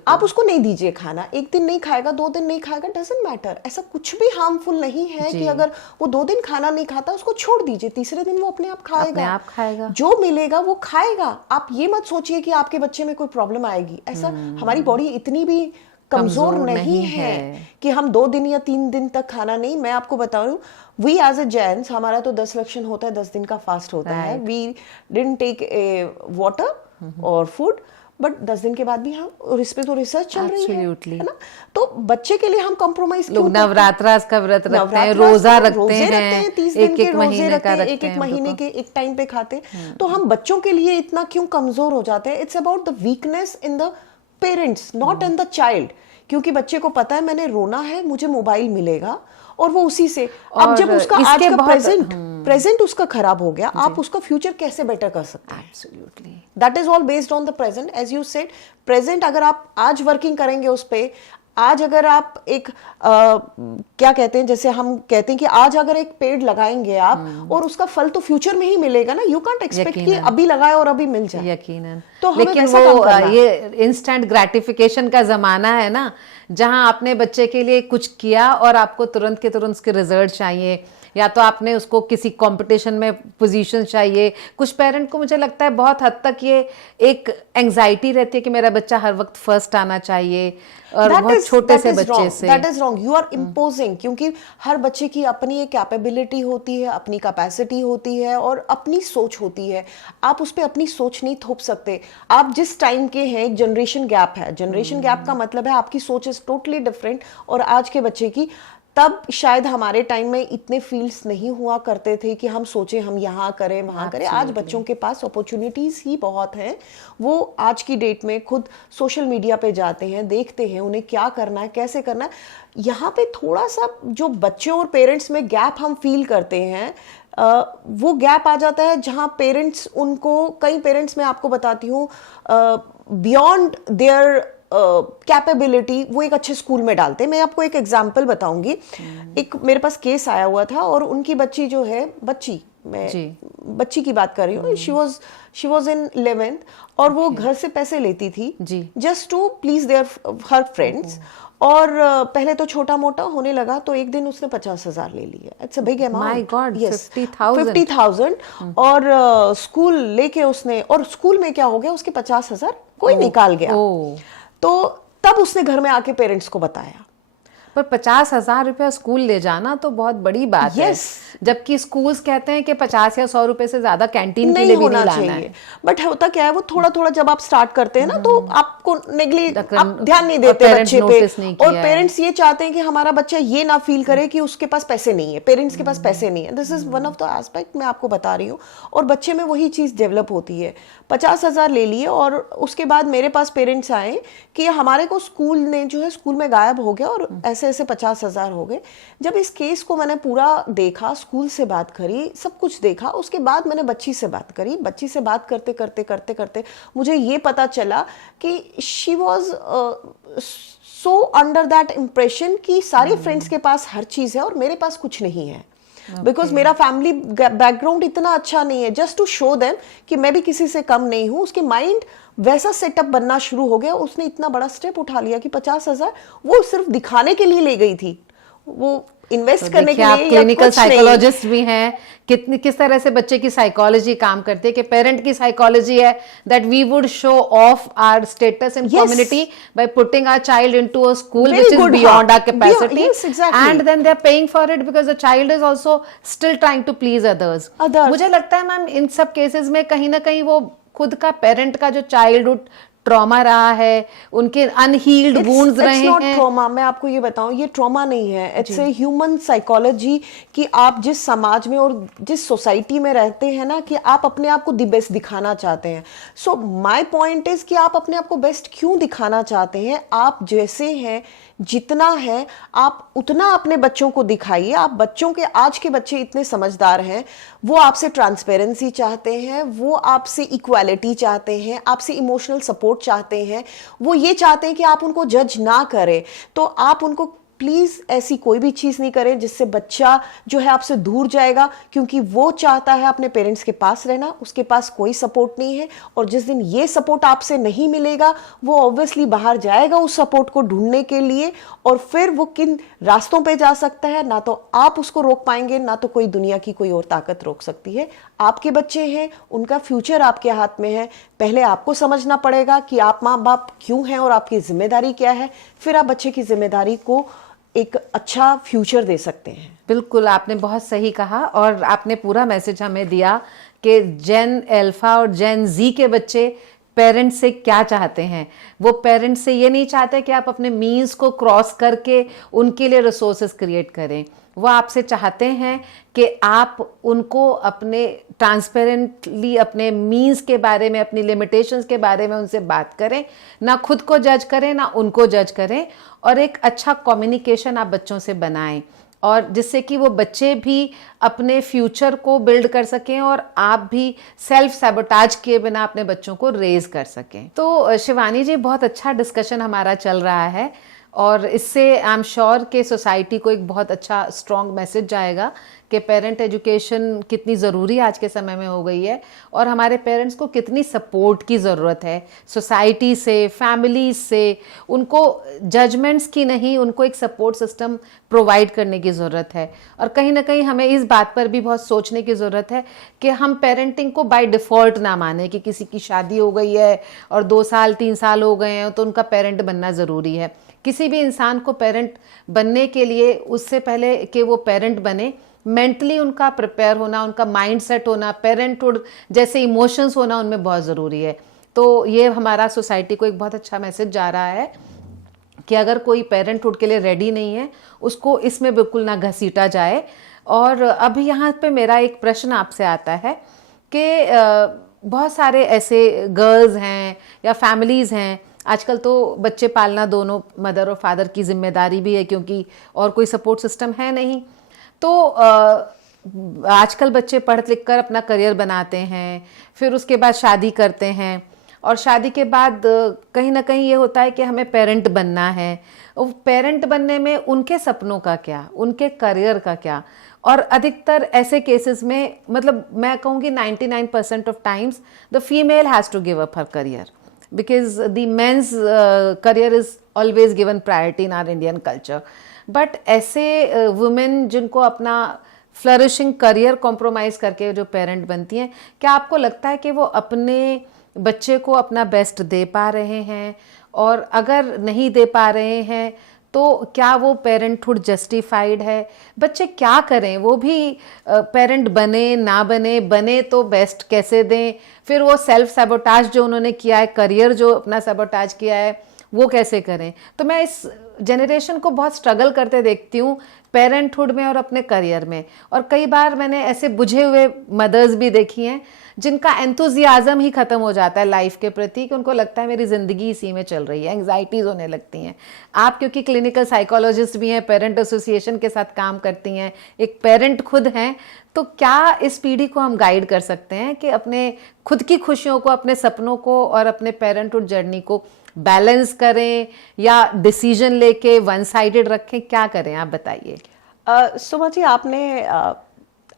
आप उसको नहीं दीजिए खाना। 1 दिन नहीं खाएगा, 2 दिन नहीं खाएगा, डजंट मैटर, ऐसा कुछ भी हार्मफुल नहीं है कि अगर वो 2 दिन खाना नहीं खाता उसको छोड़ दीजिए, तीसरे दिन वो अपने आप खाएगा, जो मिलेगा वो खाएगा। आप ये मत सोचिए कि आपके बच्चे में कोई प्रॉब्लम आएगी, ऐसा हमारी बॉडी इतनी भी कमजोर नहीं है कि हम 2 दिन या 3 दिन तक खाना नहीं। मैं आपको बता रही हूँ, वी एज ए जेंट्स, हमारा तो 10 लक्षण होता है, 10 दिन का फास्ट होता है, वी डिडंट टेक वाटर और फूड, बट 10 दिन के बाद भी हम, इस पे तो रिसर्च चल रही है ना। तो बच्चे के लिए हम कॉम्प्रोमाइज क्यों? नवरात्रा का व्रत रखते हैं, रोजा रखते हैं, 30 दिन के रोजे रखते हैं, एक महीने के एक टाइम पे खाते, तो हम बच्चों के लिए इतना क्यों कमजोर हो जाते हैं? It's about the weakness in the parents, not in the child. क्योंकि बच्चे को पता है मैंने रोना है, मुझे मोबाइल मिलेगा, और वो उसी से, अब जब उसका आज का प्रेजेंट उसका खराब हो गया, आप उसका फ्यूचर कैसे बेटर कर सकते हैं? Absolutely, that is all based on the present, as you said. Present अगर आप आज वर्किंग करेंगे उस पे, आज अगर आप एक क्या कहते हैं, जैसे हम कहते हैं कि आज अगर एक पेड़ लगाएंगे आप, और उसका फल तो फ्यूचर में ही मिलेगा ना, यू कांट एक्सपेक्ट कि अभी लगाए और अभी मिल जाए। यकीनन। तो लेकिन वो ये इंस्टेंट ग्रेटिफिकेशन का जमाना है ना, जहां आपने बच्चे के लिए कुछ किया और आपको तुरंत के तुरंत उसके रिजल्ट चाहिए, या तो आपने उसको किसी कंपटीशन में पोजीशन चाहिए। कुछ पेरेंट को मुझे लगता है बहुत हद तक ये एक एंजाइटी रहती है कि मेरा बच्चा हर वक्त फर्स्ट आना चाहिए, और बहुत छोटे से बच्चे से। That is wrong, you are imposing, क्योंकि हर बच्चे की अपनी एक कैपेबिलिटी होती है, अपनी कैपेसिटी होती है और अपनी सोच होती है। आप उस पर अपनी सोच नहीं थोप सकते। आप जिस टाइम के हैं, एक जनरेशन गैप है, जनरेशन गैप का मतलब है आपकी सोच इज टोटली डिफरेंट और आज के बच्चे की। तब शायद हमारे टाइम में इतने फील्ड्स नहीं हुआ करते थे कि हम सोचे हम यहाँ करें वहाँ करें। आज बच्चों के पास अपॉर्चुनिटीज ही बहुत हैं। वो आज की डेट में खुद सोशल मीडिया पे जाते हैं, देखते हैं उन्हें क्या करना है, कैसे करना है। यहाँ पे थोड़ा सा जो बच्चों और पेरेंट्स में गैप हम फील करते हैं, वो गैप आ जाता है जहां पेरेंट्स उनको, कई पेरेंट्स मैं आपको बताती हूँ, बियॉन्ड देयर कैपेबिलिटी वो एक अच्छे स्कूल में डालते हैं। मैं आपको एक एग्जांपल बताऊंगी। एक मेरे पास केस आया हुआ था और उनकी बच्ची जो है, बच्ची की बात कर रही हूँ, शी वॉज इन 11th और वो घर से पैसे लेती थी जस्ट टू प्लीज देयर हर फ्रेंड्स। और पहले तो छोटा मोटा होने लगा तो एक दिन उसने 50,000 ले लिया। It's a big amount. My God, 50,000 और स्कूल लेके उसने, और स्कूल में क्या हो गया, उसके 50,000 कोई निकाल गया। तो तब उसने घर में आके पेरेंट्स को बताया। पर 50,000 रुपया स्कूल ले जाना तो बहुत बड़ी बात है, जबकि स्कूल्स कहते हैं कि 50 या 100 रुपए से ज्यादा कैंटीन के लिए भी नहीं लाना है। बट होता क्या है, वो थोड़ा थोड़ा जब आप स्टार्ट करते हैं ना तो आपको आप ध्यान नहीं देते बच्चे पे, और पेरेंट्स ये चाहते हैं कि हमारा बच्चा ये ना फील करे कि उसके पास पैसे नहीं है, पेरेंट्स के पास पैसे नहीं है। This is one of the aspect मैं आपको बता रही हूँ। और बच्चे में वही चीज डेवलप होती है। 50,000 ले लिए और उसके बाद मेरे पास पेरेंट्स आए कि हमारे को स्कूल ने जो है, स्कूल में गायब हो गया और ऐसे ऐसे 50,000 हो गए। जब इस केस को मैंने पूरा देखा, स्कूल से बात करी, सब कुछ देखा, उसके बाद मैंने बच्ची से बात करी। बच्ची से बात करते करते करते करते मुझे ये पता चला कि she was so under that impression कि सारे फ्रेंड्स के पास हर चीज है और मेरे पास कुछ नहीं है। बिकॉज मेरा फैमिली बैकग्राउंड इतना अच्छा नहीं है, जस्ट टू शो देम कि मैं भी किसी से कम नहीं हूं। उसके माइंड वैसा सेटअप बनना शुरू हो गया। उसने इतना बड़ा स्टेप उठा लिया कि 50,000 वो सिर्फ दिखाने के लिए ले गई थी, वो इन्वेस्ट करने के लिए। आप क्लिनिकल साइकोलॉजिस्ट भी हैं, किस तरह से बच्चे की साइकोलॉजी काम करती है, कि पेरेंट की साइकोलॉजी है that we would show off our status in community by putting our child into a school which is beyond our capacity, and then they are paying for it because the child is also still trying to please others. मुझे लगता है ma'am इन सब cases में कहीं ना कहीं वो खुद का पेरेंट का जो चाइल्डहुड ट्रॉमा रहा है, उनके अनहील्ड वुंड्स रहे हैं। नॉट ट्रॉमा, मैं आपको ये बताऊं, ये ट्रॉमा नहीं है, इट्स ए ह्यूमन साइकोलॉजी कि आप जिस समाज में और जिस सोसाइटी में रहते हैं ना, कि आप अपने आप को दी बेस्ट दिखाना चाहते हैं। सो माय पॉइंट इज कि आप अपने आप को बेस्ट क्यों दिखाना चाहते हैं? आप जैसे हैं, जितना है आप उतना अपने बच्चों को दिखाइए। आप बच्चों के, आज के बच्चे इतने समझदार हैं, वो आपसे ट्रांसपेरेंसी चाहते हैं, वो आपसे इक्वालिटी चाहते हैं, आपसे इमोशनल सपोर्ट चाहते हैं, वो ये चाहते हैं कि आप उनको जज ना करें। तो आप उनको प्लीज ऐसी कोई भी चीज नहीं करें जिससे बच्चा जो है आपसे दूर जाएगा, क्योंकि वो चाहता है अपने पेरेंट्स के पास रहना, उसके पास कोई सपोर्ट नहीं है। और जिस दिन ये सपोर्ट आपसे नहीं मिलेगा, वो ऑब्वियसली बाहर जाएगा उस सपोर्ट को ढूंढने के लिए, और फिर वो किन रास्तों पे जा सकता है, ना तो आप उसको रोक पाएंगे, ना तो कोई दुनिया की कोई और ताकत रोक सकती है। आपके बच्चे हैं, उनका फ्यूचर आपके हाथ में है। पहले आपको समझना पड़ेगा कि आप माँ बाप क्यों हैं और आपकी जिम्मेदारी क्या है, फिर आप बच्चे की जिम्मेदारी को एक अच्छा फ्यूचर दे सकते हैं। बिल्कुल, आपने बहुत सही कहा, और आपने पूरा मैसेज हमें दिया कि जेन अल्फा और जेन जी के बच्चे पेरेंट्स से क्या चाहते हैं। वो पेरेंट्स से ये नहीं चाहते कि आप अपने मीन्स को क्रॉस करके उनके लिए रिसोर्सेज क्रिएट करें। वो आपसे चाहते हैं कि आप उनको अपने ट्रांसपेरेंटली अपने मीन्स के बारे में, अपनी लिमिटेशंस के बारे में उनसे बात करें, ना खुद को जज करें ना उनको जज करें, और एक अच्छा कम्युनिकेशन आप बच्चों से बनाएं, और जिससे कि वो बच्चे भी अपने फ्यूचर को बिल्ड कर सकें और आप भी सेल्फ सैबोटाज किए बिना अपने बच्चों को रेज कर सकें। तो शिवानी जी, बहुत अच्छा डिस्कशन हमारा चल रहा है, और इससे आई एम श्योर कि सोसाइटी को एक बहुत अच्छा स्ट्रॉन्ग मैसेज जाएगा कि पेरेंट एजुकेशन कितनी ज़रूरी आज के समय में हो गई है, और हमारे पेरेंट्स को कितनी सपोर्ट की ज़रूरत है सोसाइटी से, फैमिली से। उनको जजमेंट्स की नहीं, उनको एक सपोर्ट सिस्टम प्रोवाइड करने की ज़रूरत है। और कहीं ना कहीं हमें इस बात पर भी बहुत सोचने की ज़रूरत है कि हम पेरेंटिंग को बाय डिफ़ॉल्ट ना माने कि किसी की शादी हो गई है और 2 साल 3 साल हो गए हैं तो उनका पेरेंट बनना ज़रूरी है। किसी भी इंसान को पेरेंट बनने के लिए, उससे पहले कि वो पेरेंट बने, मेंटली उनका प्रिपेयर होना, उनका माइंड सेट होना, पेरेंटहुड जैसे इमोशंस होना उनमें बहुत ज़रूरी है। तो ये हमारा सोसाइटी को एक बहुत अच्छा मैसेज जा रहा है कि अगर कोई पेरेंटहुड के लिए रेडी नहीं है, उसको इसमें बिल्कुल ना घसीटा जाए। और अभी यहाँ पे मेरा एक प्रश्न आपसे आता है कि बहुत सारे ऐसे गर्ल्स हैं या फैमिलीज़ हैं, आजकल तो बच्चे पालना दोनों मदर और फादर की जिम्मेदारी भी है, क्योंकि और कोई सपोर्ट सिस्टम है नहीं। तो आजकल बच्चे पढ़ लिख कर अपना करियर बनाते हैं, फिर उसके बाद शादी करते हैं, और शादी के बाद कहीं ना कहीं ये होता है कि हमें पेरेंट बनना है। पेरेंट बनने में उनके सपनों का क्या, उनके करियर का क्या, और अधिकतर ऐसे केसेस में, मतलब मैं कहूँगी 99% of times the female has to give up her career because the men's career is always given priority in our Indian culture. But ऐसे women जिनको अपना फ्लरिशिंग करियर कॉम्प्रोमाइज़ करके जो पेरेंट बनती हैं, क्या आपको लगता है कि वो अपने बच्चे को अपना बेस्ट दे पा रहे हैं? और अगर नहीं दे पा रहे हैं तो क्या वो पेरेंटहुड जस्टिफाइड है? बच्चे क्या करें? वो भी पेरेंट बने ना बने, बने तो बेस्ट कैसे दें? फिर वो सेल्फ सैबोटाज जो उन्होंने किया है, करियर जो अपना सैबोटाज किया है, वो कैसे करें? तो मैं इस जनरेशन को बहुत स्ट्रगल करते देखती हूँ पेरेंटहुड में और अपने करियर में। और कई बार मैंने ऐसे बुझे हुए मदर्स भी देखी हैं जिनका एंथुजियाज्म ही खत्म हो जाता है लाइफ के प्रति, कि उनको लगता है मेरी ज़िंदगी इसी में चल रही है, एंग्जाइटीज़ होने लगती हैं। आप क्योंकि क्लिनिकल साइकोलॉजिस्ट भी हैं, पेरेंट एसोसिएशन के साथ काम करती हैं, एक पेरेंट खुद हैं, तो क्या इस पीढ़ी को हम गाइड कर सकते हैं कि अपने खुद की खुशियों को, अपने सपनों को और अपने पेरेंटहुड जर्नी को बैलेंस करें या डिसीजन लेके वन साइडेड रखें? क्या करें, आप बताइए। सुमा जी, आपने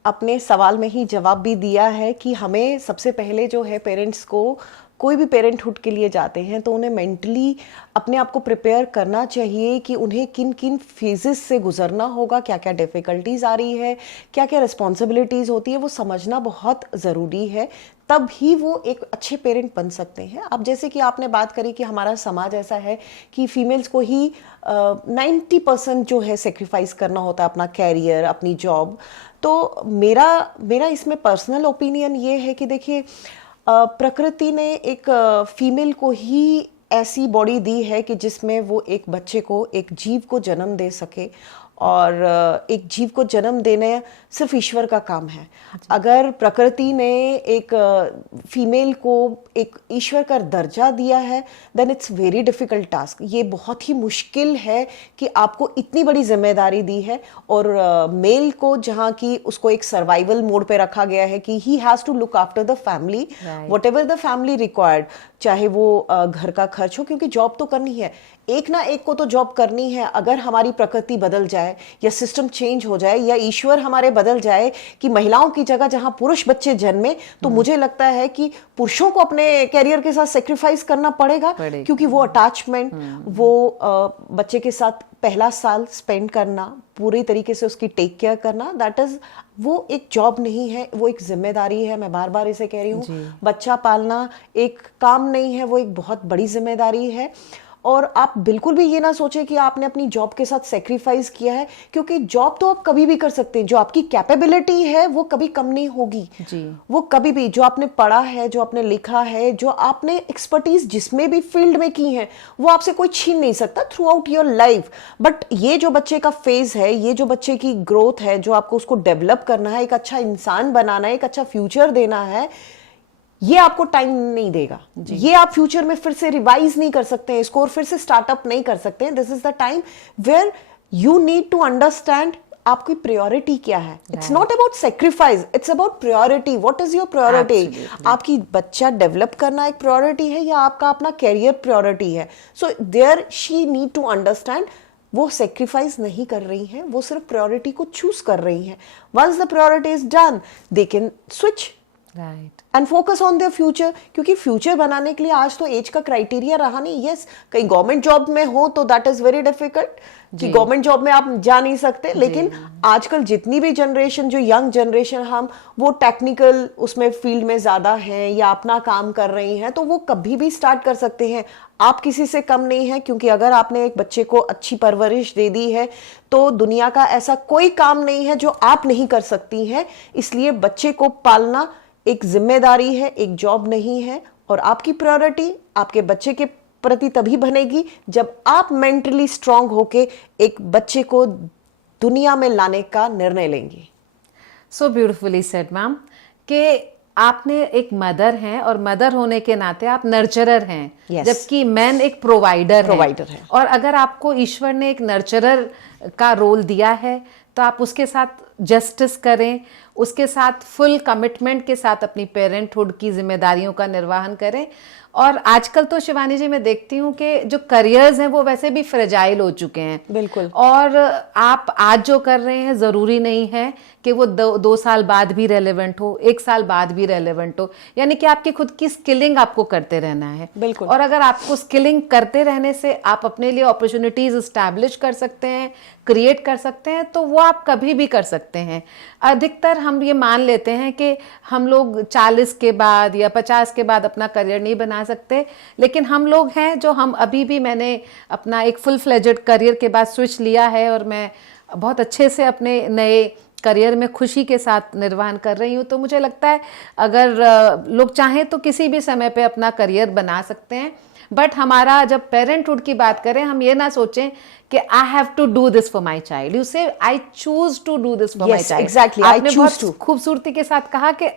अपने सवाल में ही जवाब भी दिया है कि हमें सबसे पहले जो है पेरेंट्स को, कोई भी पेरेंटहुड के लिए जाते हैं तो उन्हें मेंटली अपने आप को प्रिपेयर करना चाहिए कि उन्हें किन किन फेजेस से गुजरना होगा, क्या क्या डिफ़िकल्टीज़ आ रही है, क्या क्या रिस्पॉन्सिबिलिटीज़ होती है, वो समझना बहुत ज़रूरी है। तब ही वो एक अच्छे पेरेंट बन सकते हैं। अब जैसे कि आपने बात करी कि हमारा समाज ऐसा है कि फीमेल्स को ही 90% जो है सेक्रीफाइस करना होता है, अपना कैरियर, अपनी जॉब। तो मेरा इसमें पर्सनल ओपिनियन ये है कि देखिए, प्रकृति ने एक फीमेल को ही ऐसी बॉडी दी है कि जिसमें वो एक बच्चे को, एक जीव को जन्म दे सके, और एक जीव को जन्म देना सिर्फ ईश्वर का काम है। अगर प्रकृति ने एक फीमेल को एक ईश्वर का दर्जा दिया है, then it's very difficult task. ये बहुत ही मुश्किल है कि आपको इतनी बड़ी जिम्मेदारी दी है, और मेल को जहाँ की उसको एक सर्वाइवल मोड पे रखा गया है कि he has to look after the family, whatever the family required, चाहे वो घर का खर्च हो, क्योंकि जॉब तो करनी है, एक ना एक को तो जॉब करनी है। अगर हमारी प्रकृति बदल जाए या सिस्टम चेंज हो जाए या ईश्वर हमारे बदल जाए कि महिलाओं की जगह जहां पुरुष बच्चे जन्मे, तो मुझे लगता है कि पुरुषों को अपने कैरियर के साथ सेक्रीफाइस करना पड़ेगा, क्योंकि वो अटैचमेंट, वो बच्चे के साथ पहला साल स्पेंड करना, पूरी तरीके से उसकी टेक केयर करना, दैट इज, वो एक जॉब नहीं है, वो एक जिम्मेदारी है। मैं बार बार इसे कह रही हूँ, बच्चा पालना एक काम नहीं है, वो एक बहुत बड़ी जिम्मेदारी है। और आप बिल्कुल भी ये ना सोचें कि आपने अपनी जॉब के साथ सेक्रीफाइस किया है, क्योंकि जॉब तो आप कभी भी कर सकते हैं। जो आपकी कैपेबिलिटी है वो कभी कम नहीं होगी जी। वो कभी भी, जो आपने पढ़ा है, जो आपने लिखा है, जो आपने एक्सपर्टीज जिसमें भी फील्ड में की है, वो आपसे कोई छीन नहीं सकता through out your life. But ये जो बच्चे का फेज है, ये जो बच्चे की ग्रोथ है, जो आपको उसको डेवलप करना है, एक अच्छा इंसान बनाना है, एक अच्छा फ्यूचर देना है, ये आपको टाइम नहीं देगा। ये आप फ्यूचर में फिर से रिवाइज नहीं कर सकते हैं इसको, और फिर से स्टार्टअप नहीं कर सकते हैं। This is the time where you need to understand आपकी प्रायोरिटी क्या है। It's not about sacrifice, it's about priority. What is your priority? आपकी बच्चा डेवलप करना एक प्रायोरिटी है या आपका अपना कैरियर प्रायोरिटी है? So there she need to understand वो सेक्रीफाइस नहीं कर रही हैं, वो सिर्फ प्रायोरिटी को चूज कर रही हैं। Once the priority is done, they can switch right and focus on their future. क्योंकि फ्यूचर बनाने के लिए आज तो एज का क्राइटेरिया रहा नहीं। यस, कहीं गवर्नमेंट जॉब में हो तो दैट इज वेरी डिफिकल्ट कि गवर्नमेंट जॉब में आप जा नहीं सकते, लेकिन आजकल जितनी भी जनरेशन, जो यंग जनरेशन, हम वो टेक्निकल उसमें फील्ड में ज्यादा हैं या अपना काम कर रही हैं, तो वो कभी भी स्टार्ट कर सकते हैं। आप किसी से कम नहीं है, क्योंकि अगर आपने एक बच्चे को अच्छी परवरिश दे दी है तो दुनिया का ऐसा कोई काम नहीं है जो आप नहीं कर सकती हैं। इसलिए बच्चे को पालना एक जिम्मेदारी है, एक जॉब नहीं है। और आपकी प्रायोरिटी आपके बच्चे के प्रति तभी बनेगी जब आप मेंटली स्ट्रांग होके एक बच्चे को दुनिया में लाने का निर्णय लेंगी। सो ब्यूटिफुली सेड मैम, कि आपने एक मदर हैं और मदर होने के नाते आप नर्चरर हैं, जबकि मैन एक प्रोवाइडर है। और अगर आपको ईश्वर ने एक नर्चरर का रोल दिया है तो आप उसके साथ जस्टिस करें, उसके साथ फुल कमिटमेंट के साथ अपनी पेरेंटहुड की जिम्मेदारियों का निर्वहन करें। और आजकल तो शिवानी जी मैं देखती हूँ कि जो करियर्स हैं वो वैसे भी फ्रेजाइल हो चुके हैं। बिल्कुल। और आप आज जो कर रहे हैं ज़रूरी नहीं है कि वो 2 साल बाद भी रेलेवेंट हो, 1 साल बाद भी रेलेवेंट हो। यानी कि आपकी खुद की स्किलिंग आपको करते रहना है। बिल्कुल। और अगर आपको स्किलिंग करते रहने से आप अपने लिए अपॉर्चुनिटीज एस्टैब्लिश कर सकते हैं, क्रिएट कर सकते हैं, तो वो आप कभी भी कर सकते हैं। अधिकतर हम ये मान लेते हैं कि हम लोग 40 के बाद या 50 के बाद अपना करियर नहीं बना सकते, लेकिन हम लोग हैं जो हम अभी भी, मैंने अपना एक फुल फ्लेजेड करियर के बाद स्विच लिया है और मैं बहुत अच्छे से अपने नए करियर में खुशी के साथ निर्वहन कर रही हूँ। तो मुझे लगता है अगर लोग चाहें तो किसी भी समय पे अपना करियर बना सकते हैं। बट हमारा जब पेरेंटहुड की बात करें, हम ये ना सोचें कि I have to do this for my child, you say I choose to do this for my child. Exactly, आपने बहुत खूबसूरती के साथ कहा कि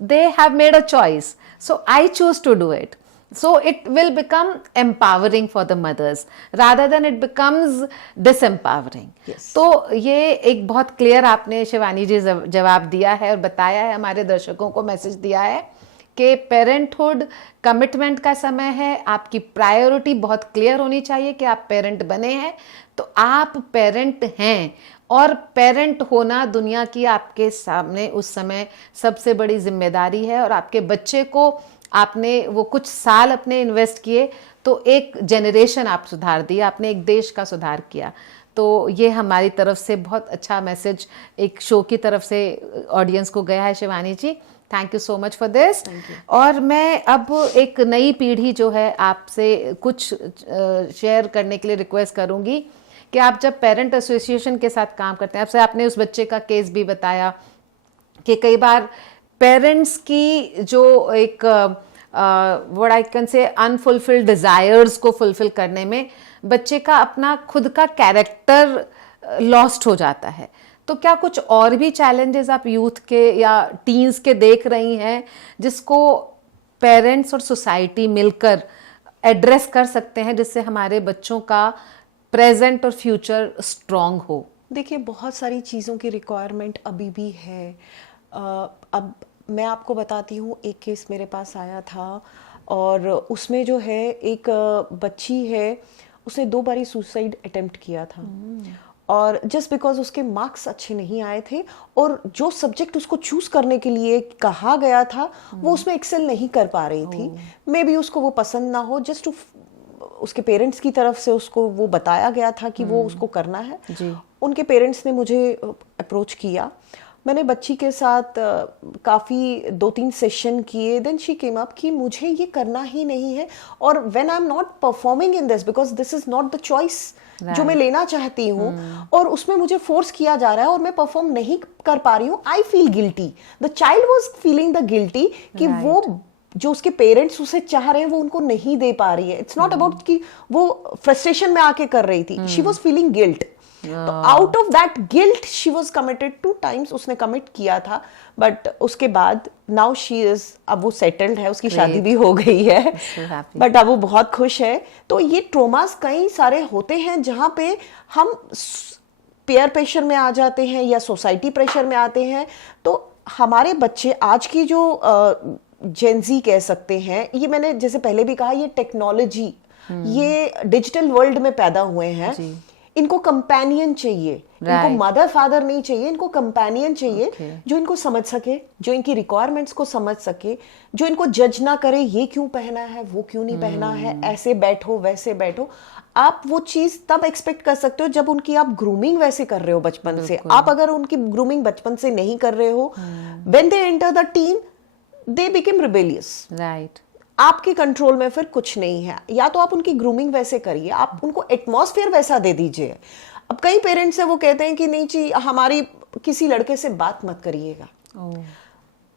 they have made a choice, so I choose to do it. So it will become empowering for the mothers rather than it becomes disempowering. Yes. तो ये एक बहुत क्लियर आपने शिवानी जी जवाब दिया है और बताया है, हमारे दर्शकों को मैसेज दिया है कि पेरेंटहुड कमिटमेंट का समय है। आपकी प्रायोरिटी बहुत क्लियर होनी चाहिए कि आप पेरेंट बने हैं तो आप पेरेंट हैं, और पेरेंट होना दुनिया की आपके सामने उस समय सबसे बड़ी जिम्मेदारी है। और आपके बच्चे को आपने वो कुछ साल अपने इन्वेस्ट किए तो एक जनरेशन आप सुधार दिया, आपने एक देश का सुधार किया। तो ये हमारी तरफ से बहुत अच्छा मैसेज एक शो की तरफ से ऑडियंस को गया है। Shivani ji, thank you so much for this. और मैं अब एक नई पीढ़ी जो है आपसे कुछ शेयर करने के लिए रिक्वेस्ट करूंगी कि आप जब पेरेंट एसोसिएशन के साथ काम करते हैं, आपसे आपने उस बच्चे का केस भी बताया कि कई बार पेरेंट्स की जो एक what I can say unfulfilled desires को फुलफिल करने में बच्चे का अपना खुद का कैरेक्टर लॉस्ट हो जाता है। तो क्या कुछ और भी चैलेंजेस आप यूथ के या टीन्स के देख रही हैं जिसको पेरेंट्स और सोसाइटी मिलकर एड्रेस कर सकते हैं, जिससे हमारे बच्चों का प्रेजेंट और फ्यूचर स्ट्रांग हो? देखिए, बहुत सारी चीज़ों की रिक्वायरमेंट अभी भी है। अब मैं आपको बताती हूँ, एक केस मेरे पास आया था और उसमें जो है एक बच्ची है, उसने 2 बारी सुसाइड अटेम्प्ट किया था। और जस्ट बिकॉज उसके मार्क्स अच्छे नहीं आए थे और जो सब्जेक्ट उसको चूज करने के लिए कहा गया था वो उसमें एक्सेल नहीं कर पा रही थी। मे बी उसको वो पसंद ना हो, जस्ट टू उसके पेरेंट्स की तरफ से उसको वो बताया गया था कि वो उसको करना है जी। उनके पेरेंट्स ने मुझे अप्रोच किया, मैंने बच्ची के साथ काफ़ी 2-3 सेशन किए। देन शी केम अप कि मुझे ये करना ही नहीं है, और when I am not performing in this because this is not the choice जो मैं लेना चाहती हूँ और उसमें मुझे फोर्स किया जा रहा है और मैं परफॉर्म नहीं कर पा रही हूँ, I feel guilty. The child was feeling the guilty कि वो जो उसके पेरेंट्स उसे चाह रहे हैं वो उनको नहीं दे पा रही है। इट्स नॉट अबाउट कि वो फ्रस्ट्रेशन में आके कर रही थी, शी वॉज फीलिंग गिल्ट। तो out of that guilt she was committed 2 times, उसने कमिट किया था। बट उसके बाद नाउ शी इज, अब वो सेटल्ड है, उसकी शादी भी हो गई है, बट अब वो बहुत खुश है। तो ये ट्रोमास कई सारे होते हैं जहाँ पे हम पेयर प्रेशर में आ जाते हैं या सोसाइटी प्रेशर में आते हैं। तो हमारे बच्चे आज की जो जेनजी कह सकते हैं, ये मैंने जैसे पहले भी कहा, ये टेक्नोलॉजी, ये डिजिटल वर्ल्ड में पैदा हुए हैं। इनको कंपेनियन चाहिए, इनको मदर फादर नहीं चाहिए, इनको कंपेनियन चाहिए जो इनको समझ सके, जो इनकी रिक्वायरमेंट्स को समझ सके, जो इनको जज ना करे ये क्यों पहना है, वो क्यों नहीं पहना है, ऐसे बैठो वैसे बैठो। आप वो चीज तब एक्सपेक्ट कर सकते हो जब उनकी आप ग्रूमिंग वैसे कर रहे हो बचपन से। आप अगर उनकी ग्रूमिंग बचपन से नहीं कर रहे हो, when they enter the tin they become rebellious, right. आपके कंट्रोल में फिर कुछ नहीं है। या तो आप उनकी ग्रूमिंग वैसे करिए, आप उनको एटमॉस्फेयर वैसा दे दीजिए। अब कई पेरेंट्स है वो कहते हैं कि नहीं जी, हमारी किसी लड़के से बात मत करिएगा।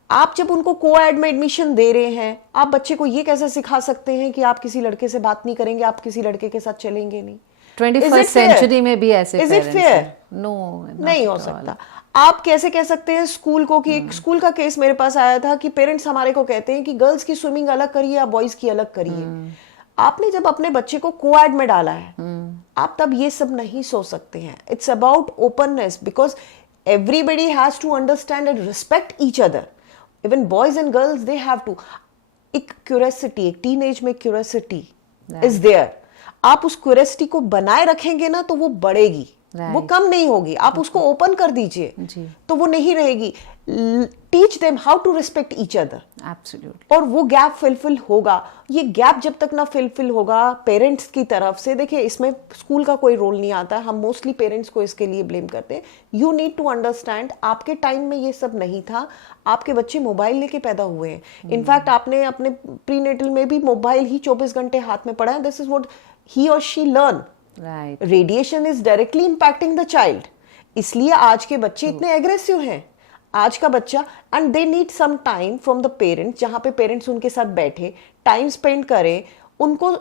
आप जब उनको को-एड में एडमिशन दे रहे हैं, आप बच्चे को ये कैसे सिखा सकते हैं कि आप किसी लड़के से बात नहीं करेंगे, आप किसी लड़के के साथ चलेंगे नहीं? 21st सेंचुरी में भी ऐसे इज इट फेयर? नो, नहीं हो सकता। आप कैसे कह सकते हैं स्कूल को कि एक स्कूल का केस मेरे पास आया था कि पेरेंट्स हमारे को कहते हैं कि गर्ल्स की स्विमिंग अलग करिए या बॉयज की अलग करिए। आपने जब अपने बच्चे को को-एड में डाला है, आप तब ये सब नहीं सोच सकते हैं। It's about openness, because everybody has to understand and respect each other. Even boys and girls, they have to. एक क्यूरियोसिटी, एक टीनेज में क्यूरियोसिटी इज देयर. आप उस क्यूरियोसिटी को बनाए रखेंगे ना तो वो बढ़ेगी, वो कम नहीं होगी. आप उसको ओपन कर दीजिए तो वो नहीं रहेगी. Teach them how to respect each other. Absolutely. और वो गैप फिलफिल होगा. ये गैप जब तक ना फिलफिल होगा पेरेंट्स की तरफ से, देखिए इसमें स्कूल का कोई रोल नहीं आता. हम मोस्टली पेरेंट्स को इसके लिए ब्लेम करते हैं. यू नीड टू अंडरस्टैंड, आपके टाइम में ये सब नहीं था. आपके बच्चे मोबाइल लेके पैदा हुए हैं. इनफैक्ट आपने अपने प्रीनेटल में भी मोबाइल ही 24 घंटे हाथ में पड़ा है. दिस इज व्हाट ही और she learn. Right. Radiation is directly impacting the child. इसलिए आज के बच्चे इतने एग्रेसिव हैं. आज का बच्चा, and they need some time from the parents, जहां पे पेरेंट्स उनके साथ बैठे, टाइम स्पेंड करें, उनको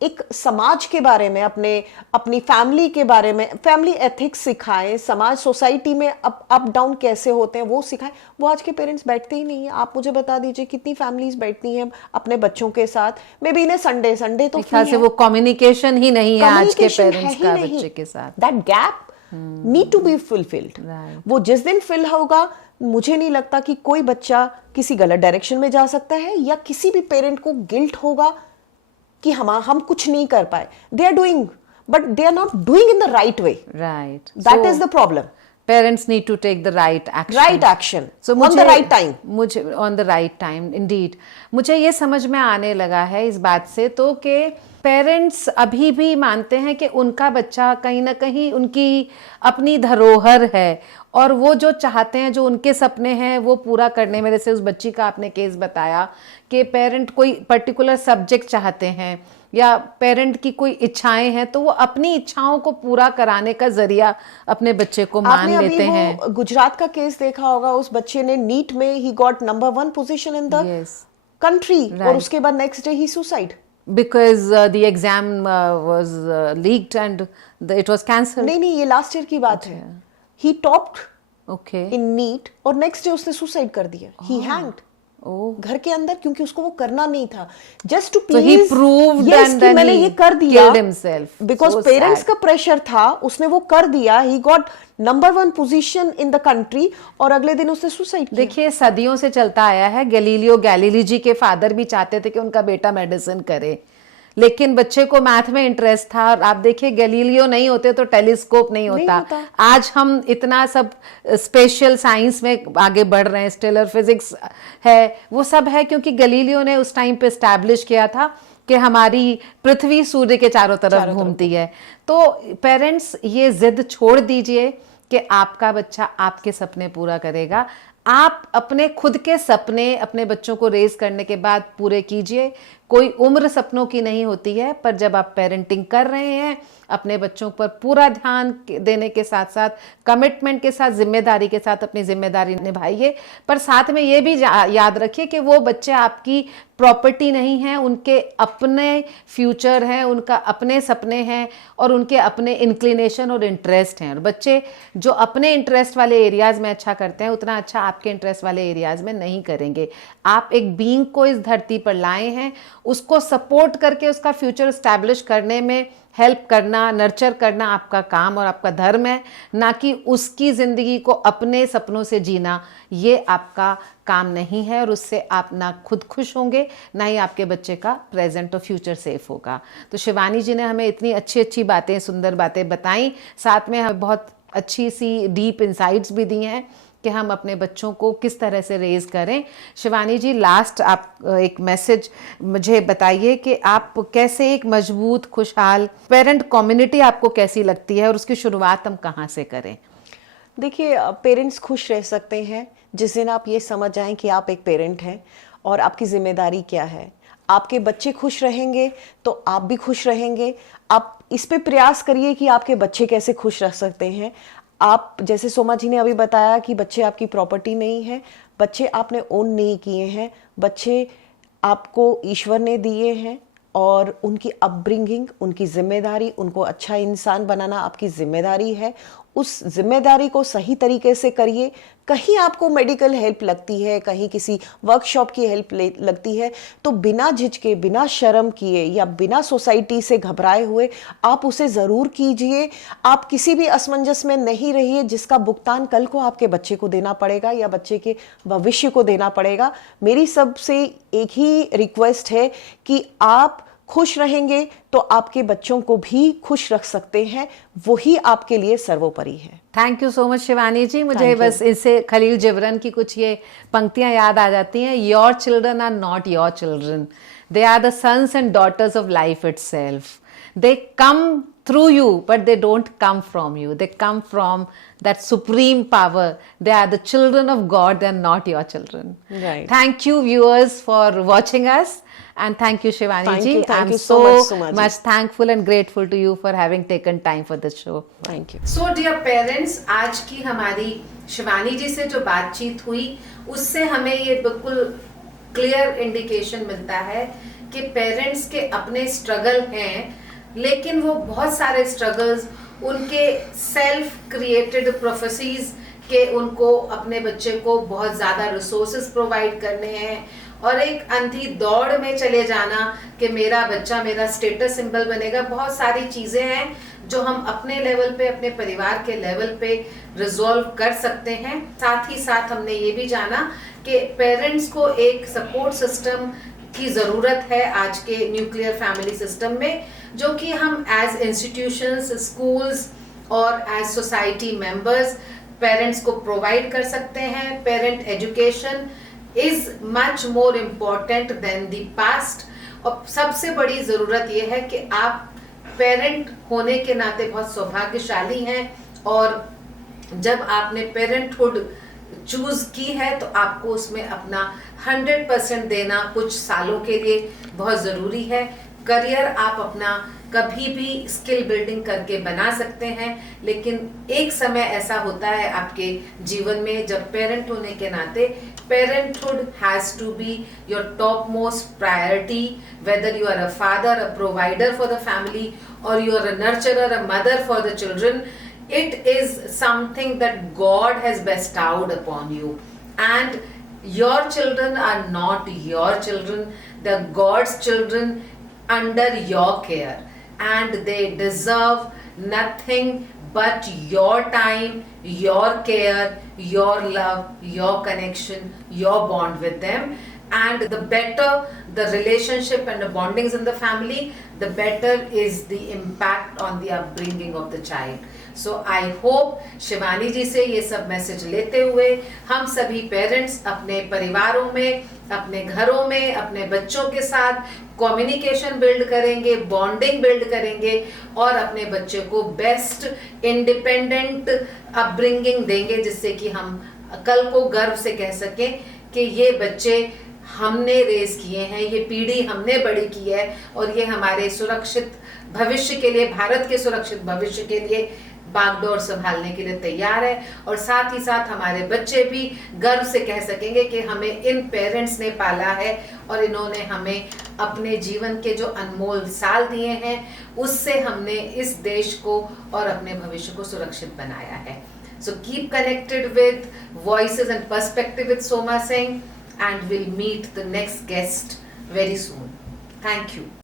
एक समाज के बारे में, अपनी फैमिली के बारे में, फैमिली एथिक्स सिखाएं, समाज सोसाइटी में अप डाउन कैसे होते हैं वो सिखाएं. वो आज के पेरेंट्स बैठते ही नहीं है. आप मुझे बता दीजिए कितनी फैमिलीज बैठती हैं अपने बच्चों के साथ. मे बी इन्हें संडे तो ख्याल से वो कम्युनिकेशन ही नहीं है आज के पेरेंट्स का बच्चे के साथ. That gap need to be fulfilled. वो जिस दिन फिल होगा, मुझे नहीं लगता कि कोई बच्चा किसी गलत डायरेक्शन में जा सकता है या किसी भी पेरेंट को गिल्ट होगा कि हम कुछ नहीं कर पाए. They are doing, but they are not doing in the right way. Right. That is the problem. Parents need to take the right action. Right action. So on the right time. मुझे on the right time, indeed. मुझे ये समझ में आने लगा है इस बात से तो कि पेरेंट्स अभी भी मानते हैं कि उनका बच्चा कहीं ना कहीं उनकी अपनी धरोहर है और वो जो चाहते हैं, जो उनके सपने हैं वो पूरा करने में, जैसे उस बच्ची का आपने केस बताया कि पेरेंट कोई पर्टिकुलर सब्जेक्ट चाहते हैं या पेरेंट की कोई इच्छाएं हैं तो वो अपनी इच्छाओं को पूरा कराने का जरिया अपने बच्चे को मान लेते हैं. गुजरात का केस देखा होगा. उस बच्चे ने नीट में he got number 1 position in the country और उसके बाद next day he suicide. Because the exam was leaked and it was cancelled. नहीं, ये लास्ट ईयर की बात है. He topped okay in NEET और नेक्स्ट डे उसने सुसाइड कर दिया. He hanged. घर के अंदर, क्योंकि उसको वो करना नहीं था. Just to please. So he proved yes, and then मैंने he ये कर दिया. killed himself. Because so parents sad. का प्रेशर था, उसने वो कर दिया. He got number 1 position in the country और अगले दिन उसने सुसाइड किया. देखिए सदियों से चलता आया है. गैलीलियो गैलीली जी के फादर भी चाहते थे कि उनका बेटा मेडिसिन करे, लेकिन बच्चे को मैथ में इंटरेस्ट था. और आप देखिए गैलीलियो नहीं होते तो टेलीस्कोप नहीं होता. आज हम इतना सब स्पेशल साइंस में आगे बढ़ रहे हैं. स्टेलर फिजिक्स है, वो सब है क्योंकि गैलीलियो ने उस टाइम पे एस्टैब्लिश किया था कि हमारी पृथ्वी सूर्य के चारों तरफ घूमती है. तो पेरेंट्स ये जिद छोड़ दीजिए कि आपका बच्चा आपके सपने पूरा करेगा. आप अपने खुद के सपने अपने बच्चों को रेज करने के बाद पूरे कीजिए. कोई उम्र सपनों की नहीं होती है, पर जब आप पेरेंटिंग कर रहे हैं अपने बच्चों पर पूरा ध्यान देने के साथ साथ कमिटमेंट के साथ जिम्मेदारी के साथ अपनी जिम्मेदारी निभाइए. पर साथ में ये भी याद रखिए कि वो बच्चे आपकी प्रॉपर्टी नहीं है, उनके अपने फ्यूचर हैं, उनका अपने सपने हैं और उनके अपने इंक्लिनेशन और इंटरेस्ट हैं. और बच्चे जो अपने इंटरेस्ट वाले एरियाज में अच्छा करते हैं उतना अच्छा आपके इंटरेस्ट वाले एरियाज में नहीं करेंगे. आप एक बीइंग को इस धरती पर लाए हैं, उसको सपोर्ट करके उसका फ्यूचर एस्टैब्लिश करने में हेल्प करना, नर्चर करना आपका काम और आपका धर्म है, ना कि उसकी जिंदगी को अपने सपनों से जीना. ये आपका काम नहीं है और उससे आप ना खुद खुश होंगे ना ही आपके बच्चे का प्रेजेंट और फ्यूचर सेफ होगा. तो शिवानी जी ने हमें इतनी अच्छी अच्छी बातें, सुंदर बातें बताई, साथ में हमें बहुत अच्छी सी डीप इंसाइट्स भी दी हैं कि हम अपने बच्चों को किस तरह से रेज करें. शिवानी जी, लास्ट आप एक मैसेज मुझे बताइए कि आप कैसे एक मजबूत खुशहाल पेरेंट कम्युनिटी आपको कैसी लगती है और उसकी शुरुआत हम कहाँ से करें? देखिए, पेरेंट्स खुश रह सकते हैं जिस दिन आप ये समझ जाएं कि आप एक पेरेंट हैं और आपकी जिम्मेदारी क्या है. आपके बच्चे खुश रहेंगे तो आप भी खुश रहेंगे. आप इस पे प्रयास करिए कि आपके बच्चे कैसे खुश रह सकते हैं. आप, जैसे सोमा जी ने अभी बताया कि बच्चे आपकी प्रॉपर्टी नहीं है, बच्चे आपने ओन नहीं किए हैं, बच्चे आपको ईश्वर ने दिए हैं और उनकी अपब्रिंगिंग, उनकी जिम्मेदारी, उनको अच्छा इंसान बनाना आपकी जिम्मेदारी है. उस जिम्मेदारी को सही तरीके से करिए। कहीं आपको मेडिकल हेल्प लगती है, कहीं किसी वर्कशॉप की हेल्प लगती है, तो बिना झिझके, बिना शर्म किए या बिना सोसाइटी से घबराए हुए आप उसे ज़रूर कीजिए। आप किसी भी असमंजस में नहीं रहिए जिसका भुगतान कल को आपके बच्चे को देना पड़ेगा या बच्चे के भविष्य को देना पड़ेगा। मेरी सबसे एक ही रिक्वेस्ट है कि आप खुश रहेंगे तो आपके बच्चों को भी खुश रख सकते हैं, वही आपके लिए सर्वोपरि है। Thank you so much Shivani ji. मुझे बस इससे खलील जिब्रान की कुछ ये पंक्तियां याद आ जाती हैं। Your children are not your children, they are the sons and daughters of life itself. They come through you, but they don't come from you. They come from that supreme power. They are the children of God. They are not your children. Right. Thank you, viewers, for watching us. And thank you, Shivani Thank ji. you. Thank I'm you so much, Suma ji. much thankful and grateful to you for having taken time for this show. Thank you. So dear parents, आज की हमारी शिवानी जी से जो बातचीत हुई उससे हमें ये बिल्कुल क्लियर इंडिकेशन मिलता है कि पेरेंट्स के अपने स्ट्रगल हैं, लेकिन वो बहुत सारे स्ट्रगल्स उनके सेल्फ क्रिएटेड प्रोफेसीज के उनको अपने बच्चे को बहुत ज़्यादा रिसोर्सेज प्रोवाइड करने हैं और एक अंधी दौड़ में चले जाना कि मेरा बच्चा मेरा स्टेटस सिंबल बनेगा। बहुत सारी चीज़ें हैं जो हम अपने लेवल पे, अपने परिवार के लेवल पे रिजॉल्व कर सकते हैं। साथ ही साथ हमने ये भी जाना कि पेरेंट्स को एक सपोर्ट सिस्टम की ज़रूरत है आज के न्यूक्लियर फैमिली सिस्टम में, जो कि हम एज इंस्टीट्यूशंस, स्कूल्स और एज सोसाइटी मेंबर्स पेरेंट्स को प्रोवाइड कर सकते हैं। Parent education is much more important than the past. और सबसे बड़ी ज़रूरत यह है कि आप पेरेंट होने के नाते बहुत सौभाग्यशाली हैं और जब आपने पेरेंटहुड चूज की है तो आपको उसमें अपना 100% देना कुछ सालों के लिए बहुत ज़रूरी है। करियर आप अपना कभी भी स्किल बिल्डिंग करके बना सकते हैं, लेकिन एक समय ऐसा होता है आपके जीवन में जब पेरेंट होने के नाते parenthood has to be your top most priority, whether you are a father, a provider for the family, और you are a nurturer, a mother for the children. It is something that God has bestowed upon you, and your children are not your children. They're God's children under your care, and they deserve nothing but your time, your care, your love, your connection, your bond with them. And the better the relationship and the bondings in the family, the better is the impact on the upbringing of the child. So I hope Shivani ji से ये सब message लेते हुए हम सभी parents अपने परिवारों में, अपने घरों में, अपने बच्चों के साथ कम्युनिकेशन बिल्ड करेंगे, बॉन्डिंग बिल्ड करेंगे और अपने बच्चे को बेस्ट इंडिपेंडेंट अपब्रिंगिंग देंगे, जिससे कि हम कल को गर्व से कह सकें कि ये बच्चे हमने रेज किए हैं, ये पीढ़ी हमने बड़ी की है और ये हमारे सुरक्षित भविष्य के लिए, भारत के सुरक्षित भविष्य के लिए बागडोर संभालने के लिए तैयार है। और साथ ही साथ हमारे बच्चे भी गर्व से कह सकेंगे कि हमें इन पेरेंट्स ने पाला है और इन्होंने हमें अपने जीवन के जो अनमोल साल दिए हैं उससे हमने इस देश को और अपने भविष्य को सुरक्षित बनाया है। So keep connected with voices and perspective with Soma Singh, and we'll meet the next guest very soon. Thank you.